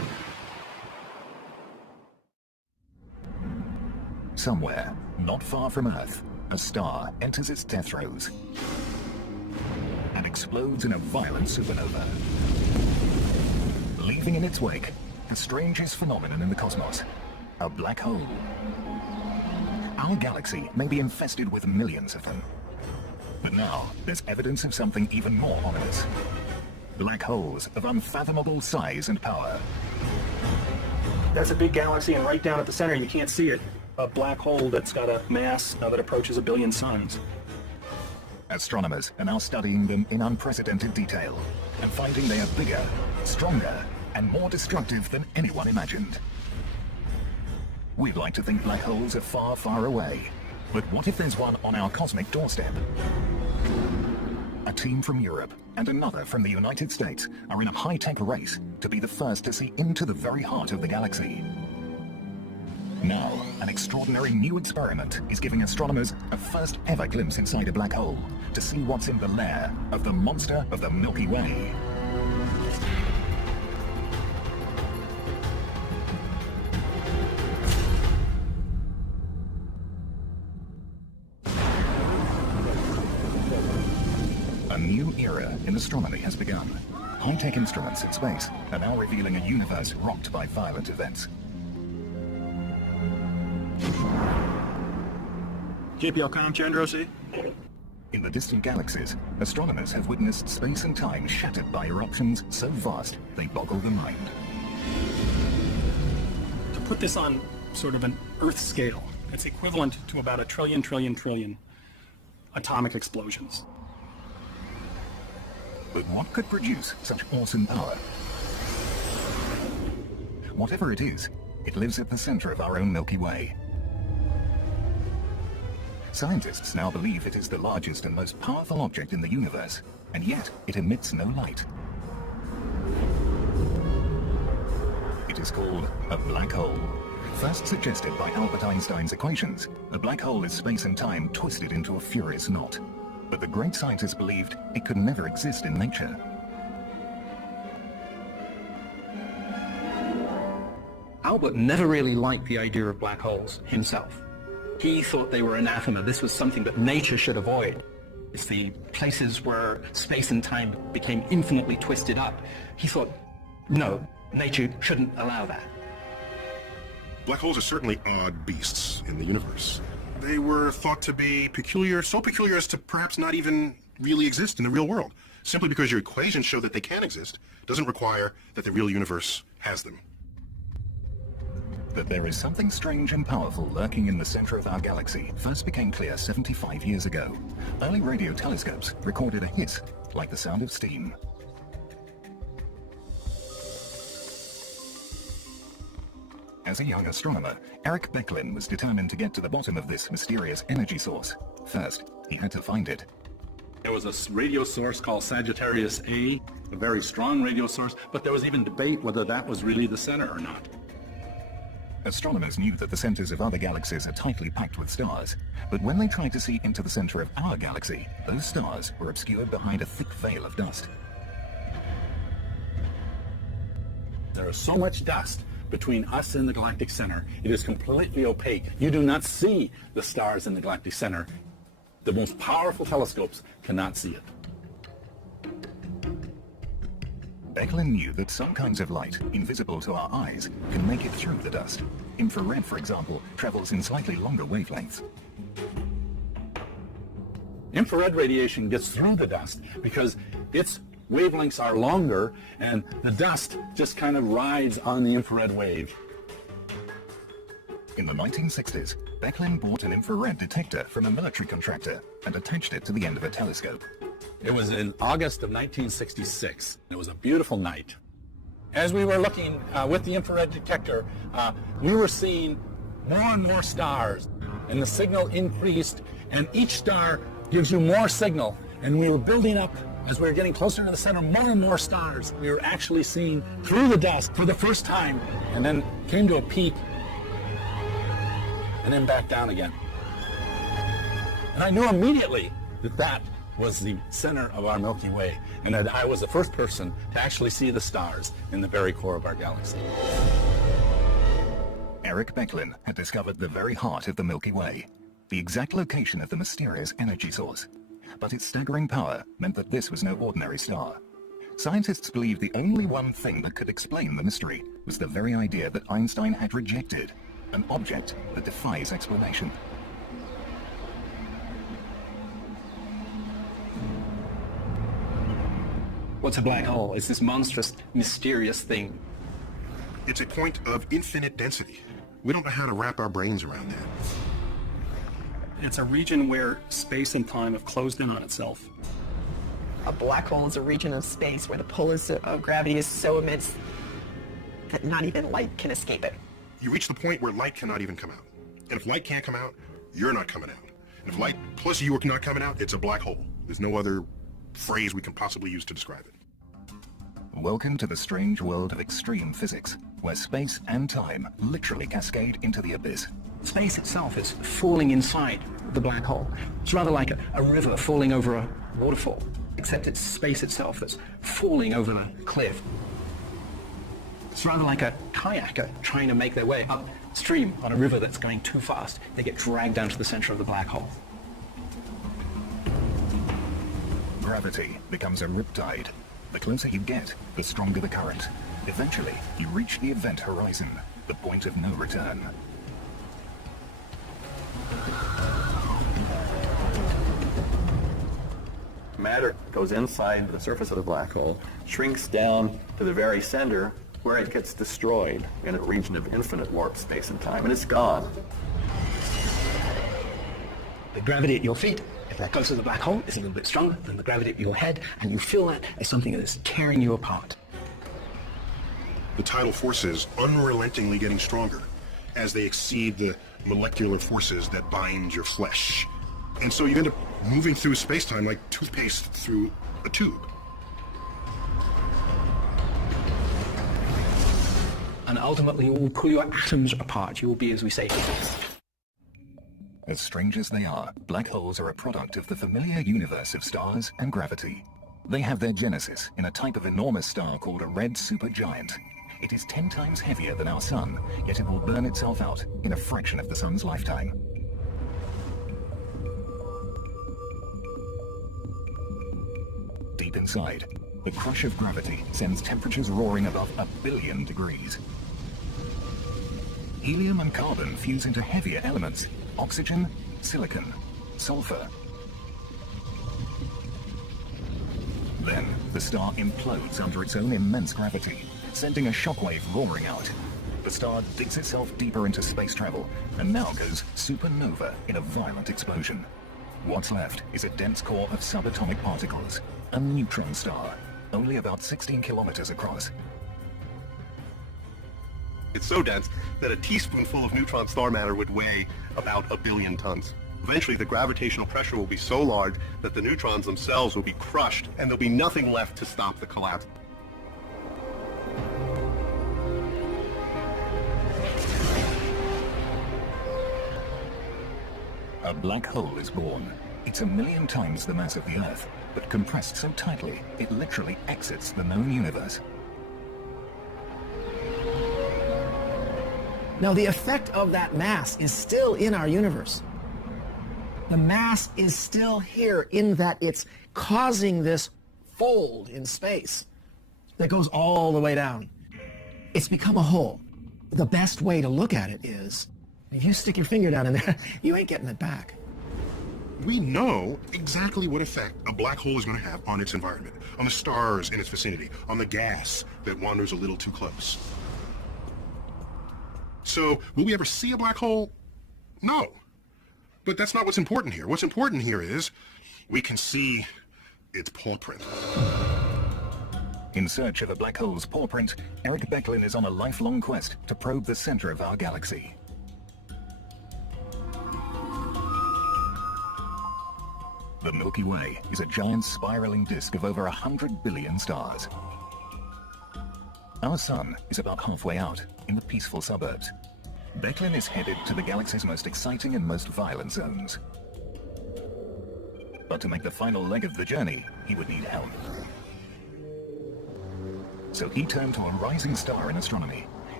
Somewhere, not far from Earth, a star enters its death throes and explodes in a violent supernova, leaving in its wake the strangest phenomenon in the cosmos, a black hole. Our galaxy may be infested with millions of them, but now there's evidence of something even more ominous. Black holes of unfathomable size and power. That's a big galaxy, and right down at the center, you can't see it, a black hole that's got a mass that approaches 1 billion suns. Astronomers are now studying them in unprecedented detail and finding they are bigger, stronger, and more destructive than anyone imagined. We'd like to think black holes are far, far away, but what if there's one on our cosmic doorstep? A team from Europe and another from the United States are in a high-tech race to be the first to see into the very heart of the galaxy. Now, an extraordinary new experiment is giving astronomers a first-ever glimpse inside a black hole to see what's in the lair of the monster of the Milky Way. A new era in astronomy has begun. High-tech instruments in space are now revealing a universe rocked by violent events. JPL-com, Chandrosi. In the distant galaxies, astronomers have witnessed space and time shattered by eruptions so vast they boggle the mind. To put this on sort of an Earth scale, it's equivalent to about 1 trillion atomic explosions. But what could produce such awesome power? Whatever it is, it lives at the center of our own Milky Way. Scientists now believe it is the largest and most powerful object in the universe, and yet it emits no light. It is called a black hole. First suggested by Albert Einstein's equations, a black hole is space and time twisted into a furious knot. But the great scientists believed it could never exist in nature. Albert never really liked the idea of black holes himself. He thought they were anathema. This was something that nature should avoid. It's the places where space and time became infinitely twisted up. He thought, no, nature shouldn't allow that. Black holes are certainly odd beasts in the universe. They were thought to be peculiar, so peculiar as to perhaps not even really exist in the real world. Simply because your equations show that they can exist doesn't require that the real universe has them. That there is something strange and powerful lurking in the center of our galaxy first became clear 75 years ago. Early radio telescopes recorded a hiss like the sound of steam. As a young astronomer, Eric Becklin was determined to get to the bottom of this mysterious energy source. First, he had to find it. There was a radio source called Sagittarius A, a very strong radio source, but there was even debate whether that was really the center or not. Astronomers knew that the centers of other galaxies are tightly packed with stars, but when they tried to see into the center of our galaxy, those stars were obscured behind a thick veil of dust. There is so much dust between us and the galactic center. It is completely opaque. You do not see the stars in the galactic center. The most powerful telescopes cannot see it. Becklin knew that some kinds of light, invisible to our eyes, can make it through the dust. Infrared, for example, travels in slightly longer wavelengths. Infrared radiation gets through the dust because its wavelengths are longer and the dust just kind of rides on the infrared wave. In the 1960s, Becklin bought an infrared detector from a military contractor and attached it to the end of a telescope. It was in August of 1966. It was a beautiful night. As we were looking with the infrared detector, we were seeing more and more stars, and the signal increased, and each star gives you more signal, and we were building up. As we were getting closer to the center, more and more stars. We were actually seeing through the dust for the first time, and then came to a peak, and then back down again. And I knew immediately that that was the center of our Milky Way, and that I was the first person to actually see the stars in the very core of our galaxy. Eric Becklin had discovered the very heart of the Milky Way, the exact location of the mysterious energy source. But its staggering power meant that this was no ordinary star. Scientists believed the only one thing that could explain the mystery was the very idea that Einstein had rejected, an object that defies explanation. What's a black hole? It's this monstrous, mysterious thing. It's a point of infinite density. We don't know how to wrap our brains around that. It's a region where space and time have closed in on itself. A black hole is a region of space where the pull of gravity is so immense that not even light can escape it. You reach the point where light cannot even come out. And if light can't come out, you're not coming out. And if light plus you are not coming out, it's a black hole. There's no other phrase we can possibly use to describe it. Welcome to the strange world of extreme physics, where space and time literally cascade into the abyss. Space itself is falling inside the black hole. It's rather like a river falling over a waterfall, except it's space itself that's falling over the cliff. It's rather like a kayaker trying to make their way upstream on a river that's going too fast. They get dragged down to the center of the black hole. Gravity becomes a riptide. The closer you get, the stronger the current. Eventually, you reach the event horizon, the point of no return. Matter goes inside the surface of the black hole, shrinks down to the very center, where it gets destroyed in a region of infinite warp space and time, and it's gone. The gravity at your feet, if that goes to the black hole, is a little bit stronger than the gravity at your head, and you feel that as something that is tearing you apart. The tidal forces unrelentingly getting stronger as they exceed the molecular forces that bind your flesh. And so you end up moving through space-time like toothpaste through a tube. And ultimately, you will pull your atoms apart. You will be, as we say, As strange as they are, black holes are a product of the familiar universe of stars and gravity. They have their genesis in a type of enormous star called a red supergiant. It is 10 times heavier than our sun, yet it will burn itself out in a fraction of the sun's lifetime. Deep inside, the crush of gravity sends temperatures roaring above 1 billion degrees. Helium and carbon fuse into heavier elements: oxygen, silicon, sulfur. Then, the star implodes under its own immense gravity, sending a shockwave roaring out. The star digs itself deeper into space travel, and now goes supernova in a violent explosion. What's left is a dense core of subatomic particles, a neutron star, only about 16 kilometers across. It's so dense that a teaspoonful of neutron star matter would weigh about 1 billion tons. Eventually, the gravitational pressure will be so large that the neutrons themselves will be crushed, and there'll be nothing left to stop the collapse. A black hole is born. It's 1 million times the mass of the Earth, but compressed so tightly, it literally exits the known universe. Now, the effect of that mass is still in our universe. The mass is still here in that it's causing this fold in space that goes all the way down. It's become a hole. The best way to look at it is, if you stick your finger down in there, you ain't getting it back. We know exactly what effect a black hole is going to have on its environment, on the stars in its vicinity, on the gas that wanders a little too close. So, will we ever see a black hole? No. But that's not what's important here. What's important here is we can see its paw print. In search of a black hole's paw print, Eric Becklin is on a lifelong quest to probe the center of our galaxy. The Milky Way is a giant spiraling disk of over 100 billion stars. Our sun is about halfway out, in the peaceful suburbs. Becklin is headed to the galaxy's most exciting and most violent zones. But to make the final leg of the journey, he would need help. So he turned to a rising star in astronomy,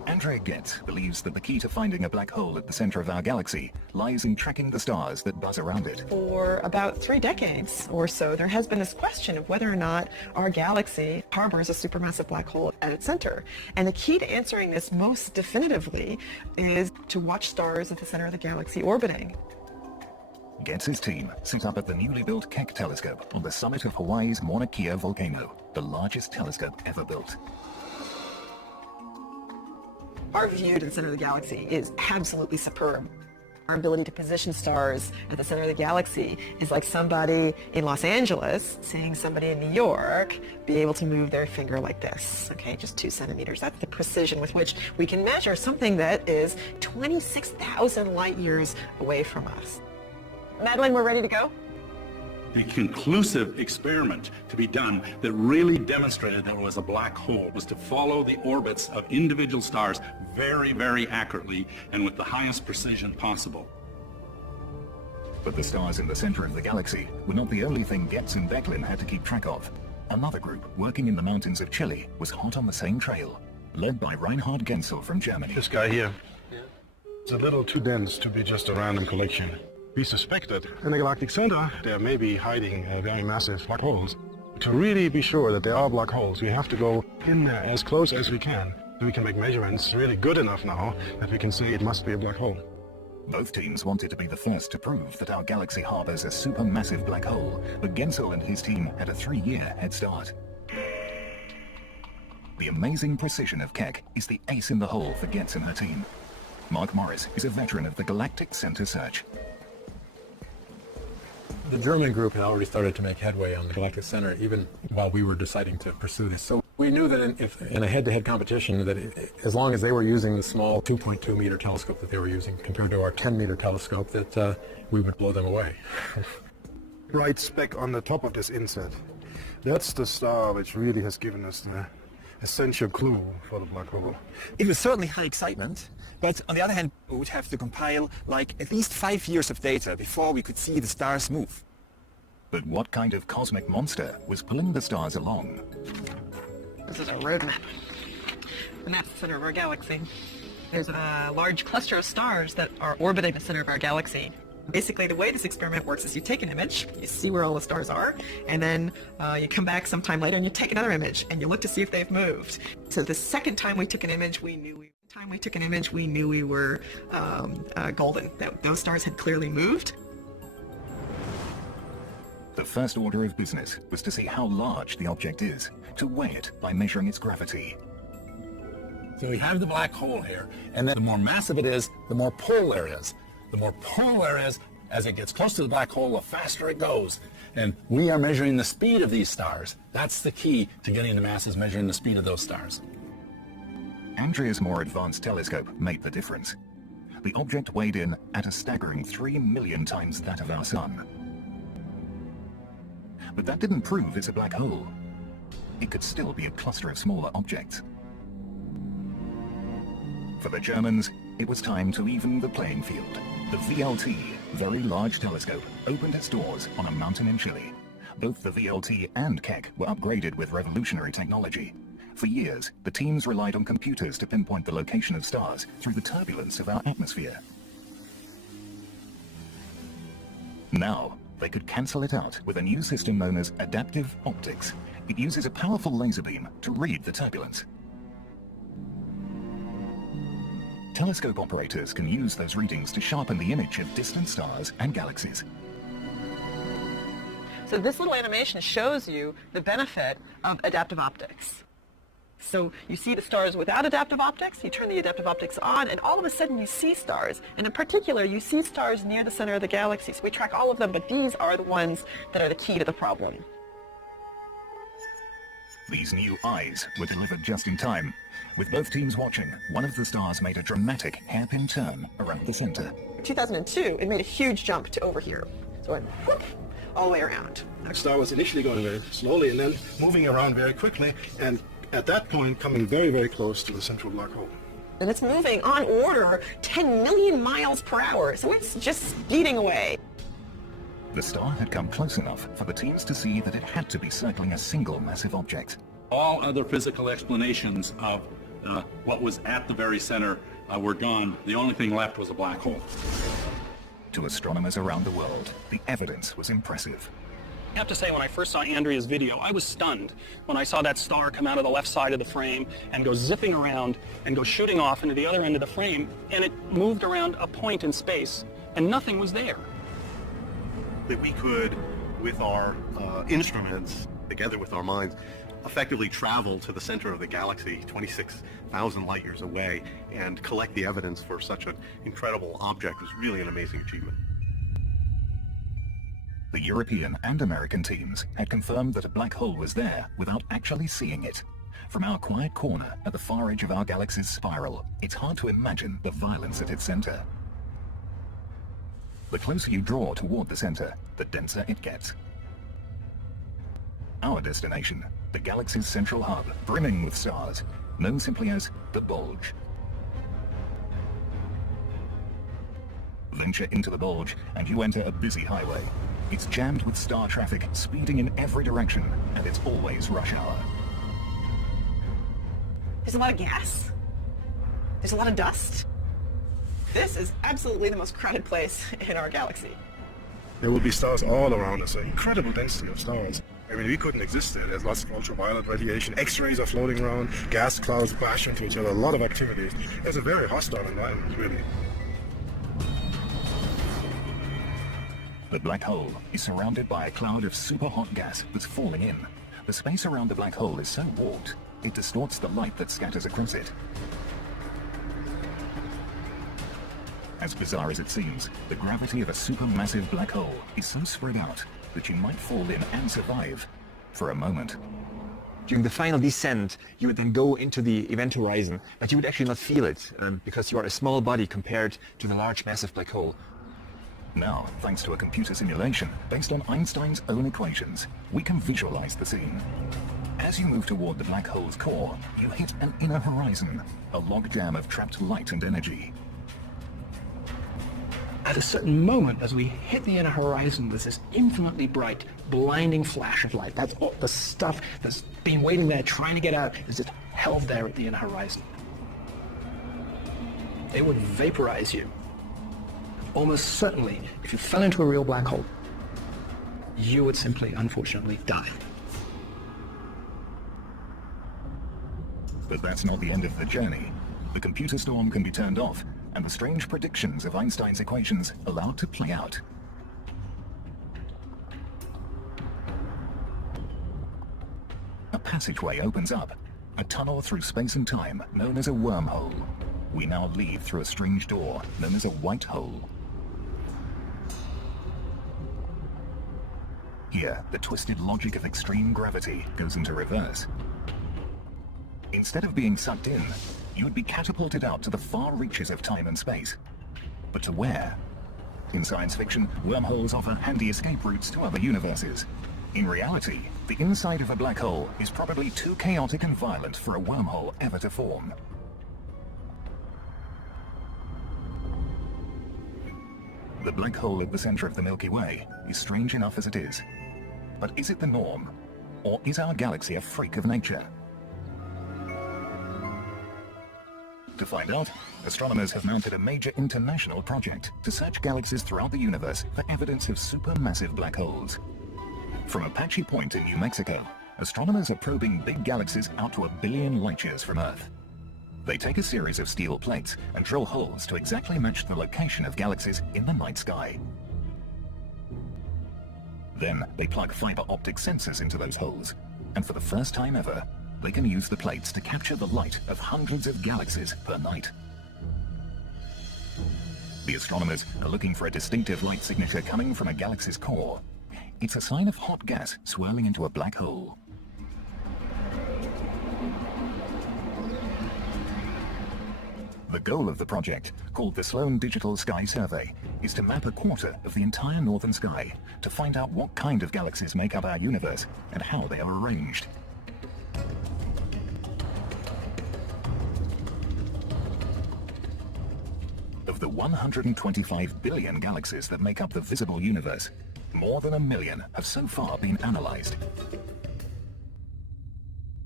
Andrea Getz believes that the key to finding a black hole at the center of our galaxy lies in tracking the stars that buzz around it. For about 3 decades or so, there has been this question of whether or not our galaxy harbors a supermassive black hole at its center. And the key to answering this most definitively is to watch stars at the center of the galaxy orbiting. Getz's team set up at the newly built Keck telescope on the summit of Hawaii's Mauna Kea volcano, the largest telescope ever built. Our view to the center of the galaxy is absolutely superb. Our ability to position stars at the center of the galaxy is like somebody in Los Angeles seeing somebody in New York be able to move their finger like this, okay, just 2 centimeters. That's the precision with which we can measure something that is 26,000 light years away from us. Madeline, we're ready to go? A conclusive experiment to be done that really demonstrated there was a black hole was to follow the orbits of individual stars very, very accurately and with the highest precision possible. But the stars in the center of the galaxy were not the only thing Getz and Becklin had to keep track of. Another group, working in the mountains of Chile, was hot on the same trail, led by Reinhard Genzel from Germany. This guy here, it's a little too dense to be just a random collection. We suspect that in the galactic center there may be hiding very massive black holes. To really be sure that there are black holes, we have to go in there as close as we can. We can make measurements really good enough now that we can say it must be a black hole. Both teams wanted to be the first to prove that our galaxy harbors a supermassive black hole, but Genzel and his team had a 3-year head start. The amazing precision of Keck is the ace in the hole for Getz and her team. Mark Morris is a veteran of the Galactic Center search. The German group had already started to make headway on the Galactic Center even while we were deciding to pursue this. So we knew that in a head-to-head competition that as long as they were using the small 2.2 meter telescope that they were using compared to our 10 meter telescope, that we would blow them away. Bright speck on the top of this inset. That's the star which really has given us the essential clue for the black hole. It was certainly high excitement, but on the other hand, we would have to compile like at least 5 years of data before we could see the stars move. But what kind of cosmic monster was pulling the stars along? This is a roadmap. And that's the center of our galaxy. There's a large cluster of stars that are orbiting the center of our galaxy. Basically, the way this experiment works is you take an image, you see where all the stars are, and then you come back sometime later and you take another image and you look to see if they've moved. So the second time we took an image, we knew we were golden. Those stars had clearly moved. The first order of business was to see how large the object is, to weigh it by measuring its gravity. So we have the black hole here, and then the more massive it is, the more pull there is. The more pull there is, as it gets close to the black hole, the faster it goes. And we are measuring the speed of these stars. That's the key to getting the masses, measuring the speed of those stars. Andrea's more advanced telescope made the difference. The object weighed in at a staggering 3 million times that of our Sun. But that didn't prove it's a black hole. It could still be a cluster of smaller objects. For the Germans, it was time to even the playing field. The VLT, Very Large Telescope, opened its doors on a mountain in Chile. Both the VLT and Keck were upgraded with revolutionary technology. For years, the teams relied on computers to pinpoint the location of stars through the turbulence of our atmosphere. Now, they could cancel it out with a new system known as adaptive optics. It uses a powerful laser beam to read the turbulence. Telescope operators can use those readings to sharpen the image of distant stars and galaxies. So this little animation shows you the benefit of adaptive optics. So you see the stars without adaptive optics, you turn the adaptive optics on, and all of a sudden you see stars. And in particular, you see stars near the center of the galaxy. So we track all of them, but these are the ones that are the key to the problem. These new eyes were delivered just in time. With both teams watching, one of the stars made a dramatic hairpin turn around the center. In 2002, it made a huge jump to over here. So it went whoop, all the way around. The star was initially going very slowly and then moving around very quickly, and at that point coming very, very close to the central black hole. And it's moving on order 10 million miles per hour, so it's just speeding away. The star had come close enough for the teams to see that it had to be circling a single massive object. All other physical explanations of what was at the very center were gone. The only thing left was a black hole. To astronomers around the world, the evidence was impressive. I have to say, when I first saw Andrea's video, I was stunned when I saw that star come out of the left side of the frame and go zipping around and go shooting off into the other end of the frame, and it moved around a point in space, and nothing was there. That we could, with our instruments, together with our minds, effectively travel to the center of the galaxy, 26,000 light years away, and collect the evidence for such an incredible object was really an amazing achievement. The European and American teams had confirmed that a black hole was there without actually seeing it. From our quiet corner at the far edge of our galaxy's spiral, it's hard to imagine the violence at its center. The closer you draw toward the center, the denser it gets. Our destination, the galaxy's central hub, brimming with stars, known simply as the Bulge. Venture into the Bulge and you enter a busy highway. It's jammed with star traffic speeding in every direction, and it's always rush hour. There's a lot of gas. There's a lot of dust. This is absolutely the most crowded place in our galaxy. There will be stars all around us, an incredible density of stars. I mean, we couldn't exist there. There's lots of ultraviolet radiation. X-rays are floating around. Gas clouds bash into each other. A lot of activities. It's a very hostile environment, really. The black hole is surrounded by a cloud of super hot gas that's falling in. The space around the black hole is so warped, it distorts the light that scatters across it. As bizarre as it seems, the gravity of a supermassive black hole is so spread out that you might fall in and survive for a moment. During the final descent, you would then go into the event horizon, but you would actually not feel it because you are a small body compared to the large, massive black hole. Now, thanks to a computer simulation based on Einstein's own equations, we can visualize the scene. As you move toward the black hole's core, you hit an inner horizon, a logjam of trapped light and energy. At a certain moment, as we hit the inner horizon, there's this infinitely bright, blinding flash of light. That's all the stuff that's been waiting there, trying to get out, is just held there at the inner horizon. It would vaporize you. Almost certainly, if you fell into a real black hole, you would simply, unfortunately, die. But that's not the end of the journey. The computer storm can be turned off, and the strange predictions of Einstein's equations allowed to play out. A passageway opens up, a tunnel through space and time known as a wormhole. We now lead through a strange door known as a white hole. Here, the twisted logic of extreme gravity goes into reverse. Instead of being sucked in, you would be catapulted out to the far reaches of time and space. But to where? In science fiction, wormholes offer handy escape routes to other universes. In reality, the inside of a black hole is probably too chaotic and violent for a wormhole ever to form. The black hole at the center of the Milky Way is strange enough as it is. But is it the norm? Or is our galaxy a freak of nature? To find out, astronomers have mounted a major international project to search galaxies throughout the universe for evidence of supermassive black holes. From Apache Point in New Mexico, astronomers are probing big galaxies out to 1 billion light-years from Earth. They take a series of steel plates and drill holes to exactly match the location of galaxies in the night sky. Then they plug fiber optic sensors into those holes, and for the first time ever, they can use the plates to capture the light of hundreds of galaxies per night. The astronomers are looking for a distinctive light signature coming from a galaxy's core. It's a sign of hot gas swirling into a black hole. The goal of the project, called the Sloan Digital Sky Survey, is to map a quarter of the entire northern sky to find out what kind of galaxies make up our universe and how they are arranged. Of the 125 billion galaxies that make up the visible universe, more than 1 million have so far been analyzed.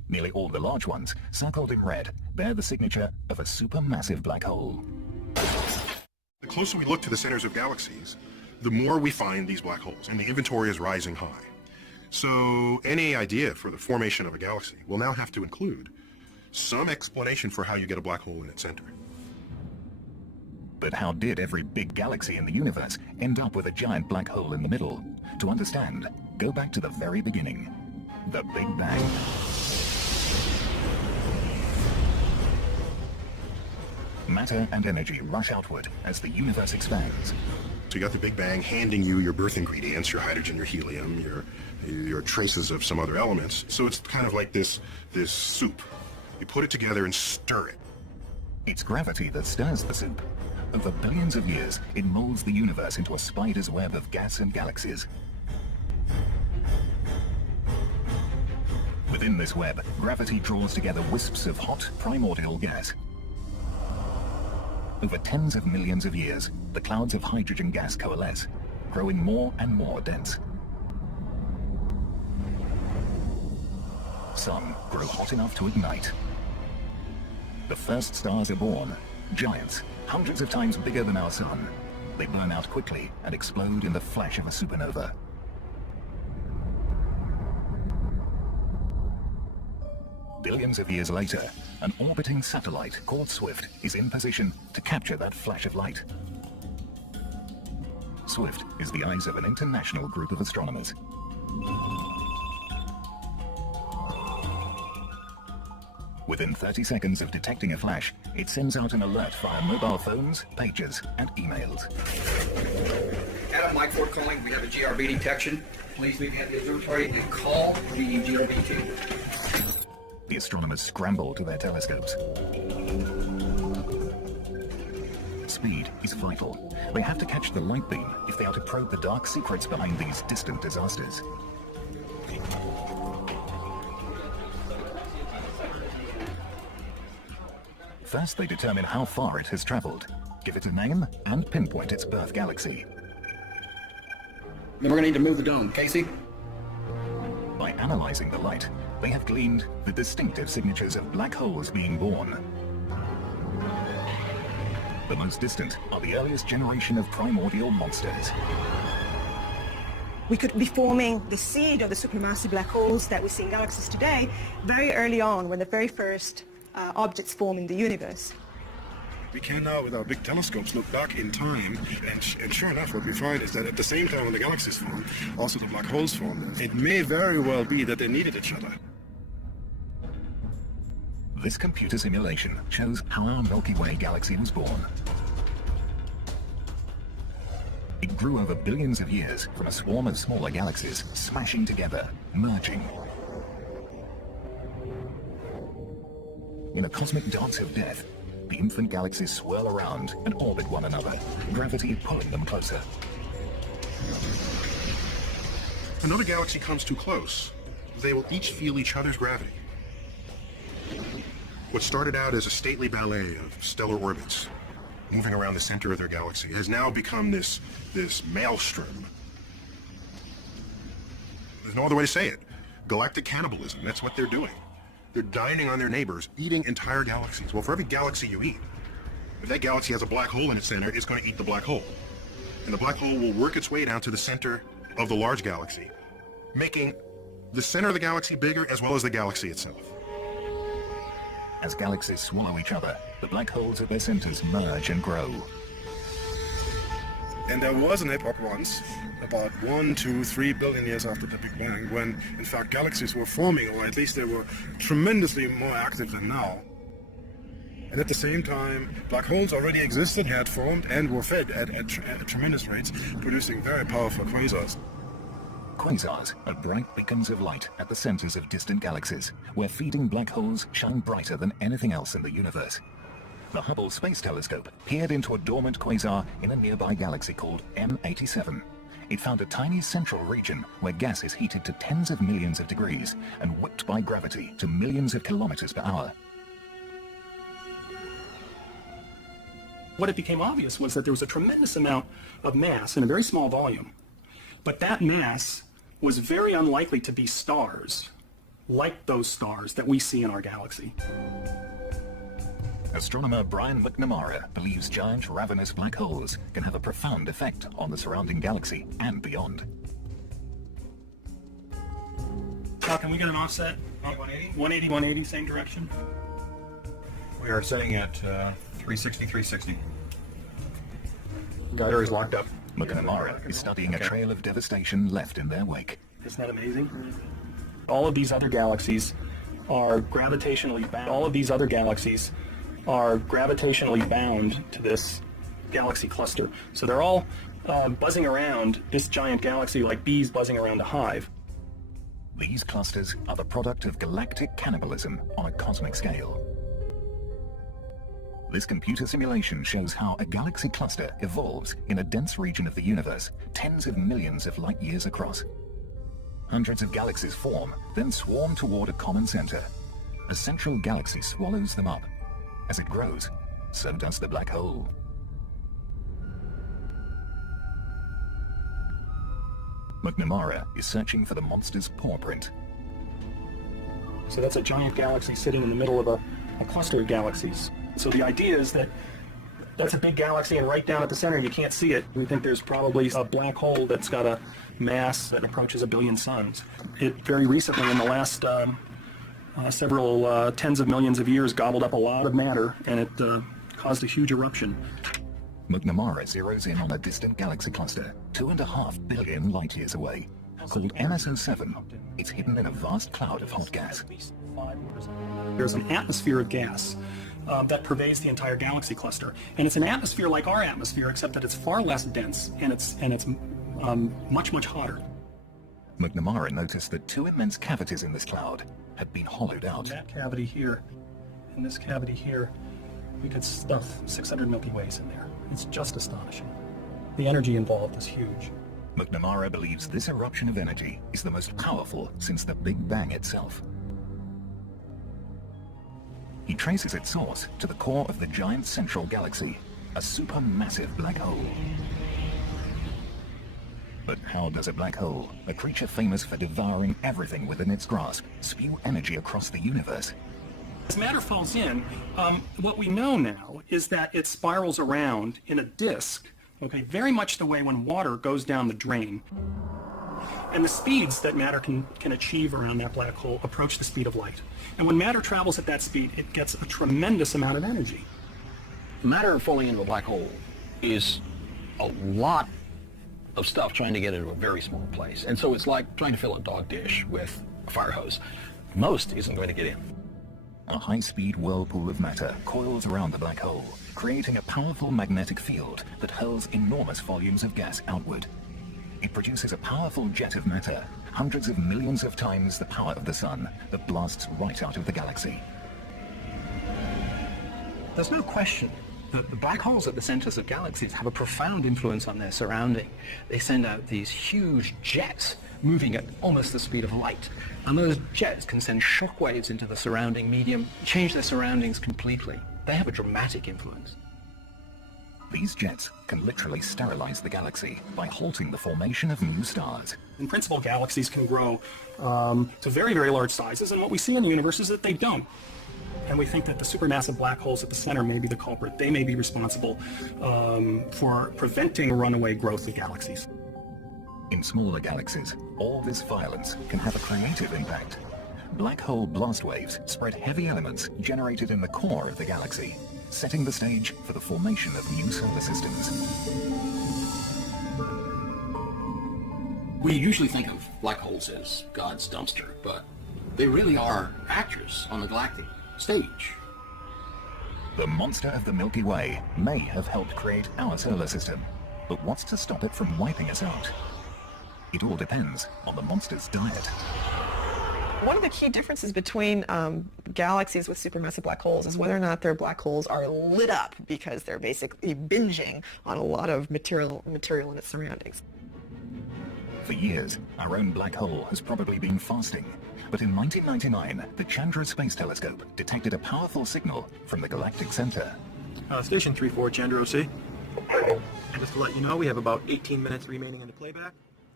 Nearly all the large ones, circled in red, bear the signature of a supermassive black hole. The closer we look to the centers of galaxies, the more we find these black holes, and the inventory is rising high. So any idea for the formation of a galaxy will now have to include some explanation for how you get a black hole in its center. But how did every big galaxy in the universe end up with a giant black hole in the middle? To understand, go back to the very beginning, the Big Bang. Matter and energy rush outward as the universe expands. So you got the Big Bang handing you your birth ingredients, your hydrogen, your helium, your traces of some other elements. So it's kind of like this soup. You put it together and stir it. It's gravity that stirs the soup. Over billions of years, it molds the universe into a spider's web of gas and galaxies. Within this web, gravity draws together wisps of hot, primordial gas. Over tens of millions of years, the clouds of hydrogen gas coalesce, growing more and more dense. Some grow hot enough to ignite. The first stars are born, giants, hundreds of times bigger than our sun. They burn out quickly and explode in the flash of a supernova. Billions of years later, an orbiting satellite called Swift is in position to capture that flash of light. Swift is the eyes of an international group of astronomers. Within 30 seconds of detecting a flash, it sends out an alert via mobile phones, pagers, and emails. Adam, Mike Ford calling. We have a GRB detection. Please leave at the observatory and call the GRB team. The astronomers scramble to their telescopes. Speed is vital. They have to catch the light beam if they are to probe the dark secrets behind these distant disasters. First, they determine how far it has traveled, give it a name, and pinpoint its birth galaxy. Then we're going to need to move the dome. Casey? By analyzing the light, they have gleaned the distinctive signatures of black holes being born. The most distant are the earliest generation of primordial monsters. We could be forming the seed of the supermassive black holes that we see in galaxies today very early on, when the very first objects form in the universe. We can now, with our big telescopes, look back in time, and sure enough, what we find is that at the same time when the galaxies formed, also the black holes formed. It may very well be that they needed each other. This computer simulation shows how our Milky Way galaxy was born. It grew over billions of years from a swarm of smaller galaxies smashing together, merging. In a cosmic dance of death, the infant galaxies swirl around and orbit one another, gravity pulling them closer. If another galaxy comes too close, they will each feel each other's gravity. What started out as a stately ballet of stellar orbits, moving around the center of their galaxy, has now become this maelstrom. There's no other way to say it. Galactic cannibalism, that's what they're doing. They're dining on their neighbors, eating entire galaxies. Well, for every galaxy you eat, if that galaxy has a black hole in its center, it's going to eat the black hole. And the black hole will work its way down to the center of the large galaxy, making the center of the galaxy bigger as well as the galaxy itself. As galaxies swallow each other, the black holes at their centers merge and grow. And there was an epoch once, about 1, 2, 3 billion years after the Big Bang, when in fact galaxies were forming, or at least they were tremendously more active than now. And at the same time, black holes already existed, had formed, and were fed at tremendous rates, producing very powerful quasars. Quasars are bright beacons of light at the centers of distant galaxies, where feeding black holes shine brighter than anything else in the universe. The Hubble Space Telescope peered into a dormant quasar in a nearby galaxy called M87. It found a tiny central region where gas is heated to tens of millions of degrees and whipped by gravity to millions of kilometers per hour. What it became obvious was that there was a tremendous amount of mass in a very small volume. But that mass was very unlikely to be stars. like those stars that we see in our galaxy. Astronomer Brian McNamara believes giant ravenous black holes can have a profound effect on the surrounding galaxy and beyond. How can we get an offset? 180? 180, 180, same direction. We are setting at 360, 360. Guider is locked up. McNamara is studying a trail of devastation left in their wake. Isn't that amazing? All of these other galaxies are gravitationally bound. All of these other galaxies are gravitationally bound to this galaxy cluster. So they're all buzzing around this giant galaxy like bees buzzing around a hive. These clusters are the product of galactic cannibalism on a cosmic scale. This computer simulation shows how a galaxy cluster evolves in a dense region of the universe, tens of millions of light years across. Hundreds of galaxies form, then swarm toward a common center. A central galaxy swallows them up. As it grows, so does the black hole. McNamara is searching for the monster's paw print. So that's a giant galaxy sitting in the middle of a cluster of galaxies. So the idea is that that's a big galaxy, and right down at the center you can't see it. We think there's probably a black hole that's got a mass that approaches 1 billion suns. It very recently, in the last several tens of millions of years, gobbled up a lot of matter, and it caused a huge eruption. McNamara zeroes in on a distant galaxy cluster, 2.5 billion light years away, called MSO7. It's hidden in a vast cloud of hot gas. There's an atmosphere of gas that pervades the entire galaxy cluster, and it's an atmosphere like our atmosphere, except that it's far less dense and it's much hotter. McNamara noticed that 2 immense cavities in this cloud had been hollowed out. In that cavity here, and this cavity here, we could stuff 600 Milky Ways in there. It's just astonishing. The energy involved is huge. McNamara believes this eruption of energy is the most powerful since the Big Bang itself. He traces its source to the core of the giant central galaxy, a supermassive black hole. But how does a black hole, a creature famous for devouring everything within its grasp, spew energy across the universe? As matter falls in, what we know now is that it spirals around in a disk, okay, very much the way when water goes down the drain. And the speeds that matter can achieve around that black hole approach the speed of light. And when matter travels at that speed, it gets a tremendous amount of energy. Matter falling into a black hole is a lot of stuff trying to get into a very small place. And so it's like trying to fill a dog dish with a fire hose. Most isn't going to get in. A high-speed whirlpool of matter coils around the black hole, creating a powerful magnetic field that hurls enormous volumes of gas outward. It produces a powerful jet of matter, hundreds of millions of times the power of the sun, that blasts right out of the galaxy. There's no question that the black holes at the centers of galaxies have a profound influence on their surrounding. They send out these huge jets moving at almost the speed of light. And those jets can send shockwaves into the surrounding medium, change their surroundings completely. They have a dramatic influence. These jets can literally sterilize the galaxy by halting the formation of new stars. In principle, galaxies can grow to very, very large sizes, and what we see in the universe is that they don't. And we think that the supermassive black holes at the center may be the culprit. They may be responsible for preventing runaway growth of galaxies. In smaller galaxies, all this violence can have a creative impact. Black hole blast waves spread heavy elements generated in the core of the galaxy, setting the stage for the formation of new solar systems. We usually think of black holes as God's dumpster, but they really are actors on the galactic stage. The monster of the Milky Way may have helped create our solar system, but what's to stop it from wiping us out? It all depends on the monster's diet. One of the key differences between galaxies with supermassive black holes is whether or not their black holes are lit up, because they're basically binging on a lot of material in its surroundings. For years, our own black hole has probably been fasting. But in 1999, the Chandra Space Telescope detected a powerful signal from the galactic center. Station 3-4, Chandra OC. And just to let you know, we have about 18 minutes remaining in the playback.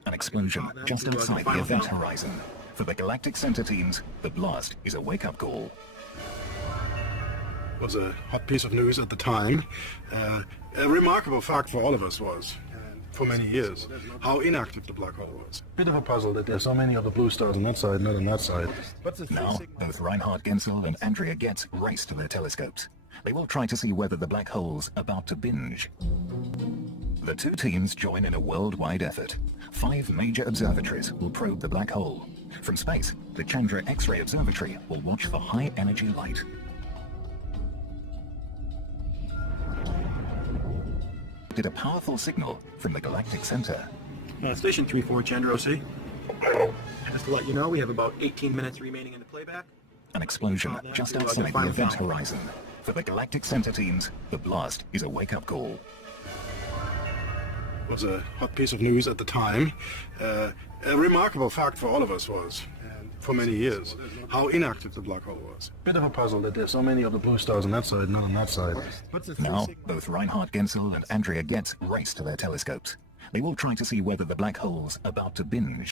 An explosion just outside the event horizon. For the Galactic Center teams, the blast is a wake-up call. Was a hot piece of news at the time. A remarkable fact for all of us was, for many years, how inactive the black hole was. Bit of a puzzle that there's so many of the blue stars on that side, not on that side. Now, both Reinhard Genzel and Andrea Getz race to their telescopes. They will try to see whether the black hole's about to binge. The two teams join in a worldwide effort. 5 major observatories will probe the black hole. From space, the Chandra X-ray Observatory will watch for high-energy light. Did a powerful signal from the Galactic Center. Station 3-4, Chandra OC. Just to let you know, we have about 18 minutes remaining in the playback. An explosion just outside the event horizon. For the Galactic Center teams, the blast is a wake-up call. Was a hot piece of news at the time. A remarkable fact for all of us was, for many years, how inactive the black hole was. Bit of a puzzle that there's so many of the blue stars on that side, not on that side. Now, both Reinhard Genzel and Andrea Getz race to their telescopes. They will try to see whether the black hole's about to binge.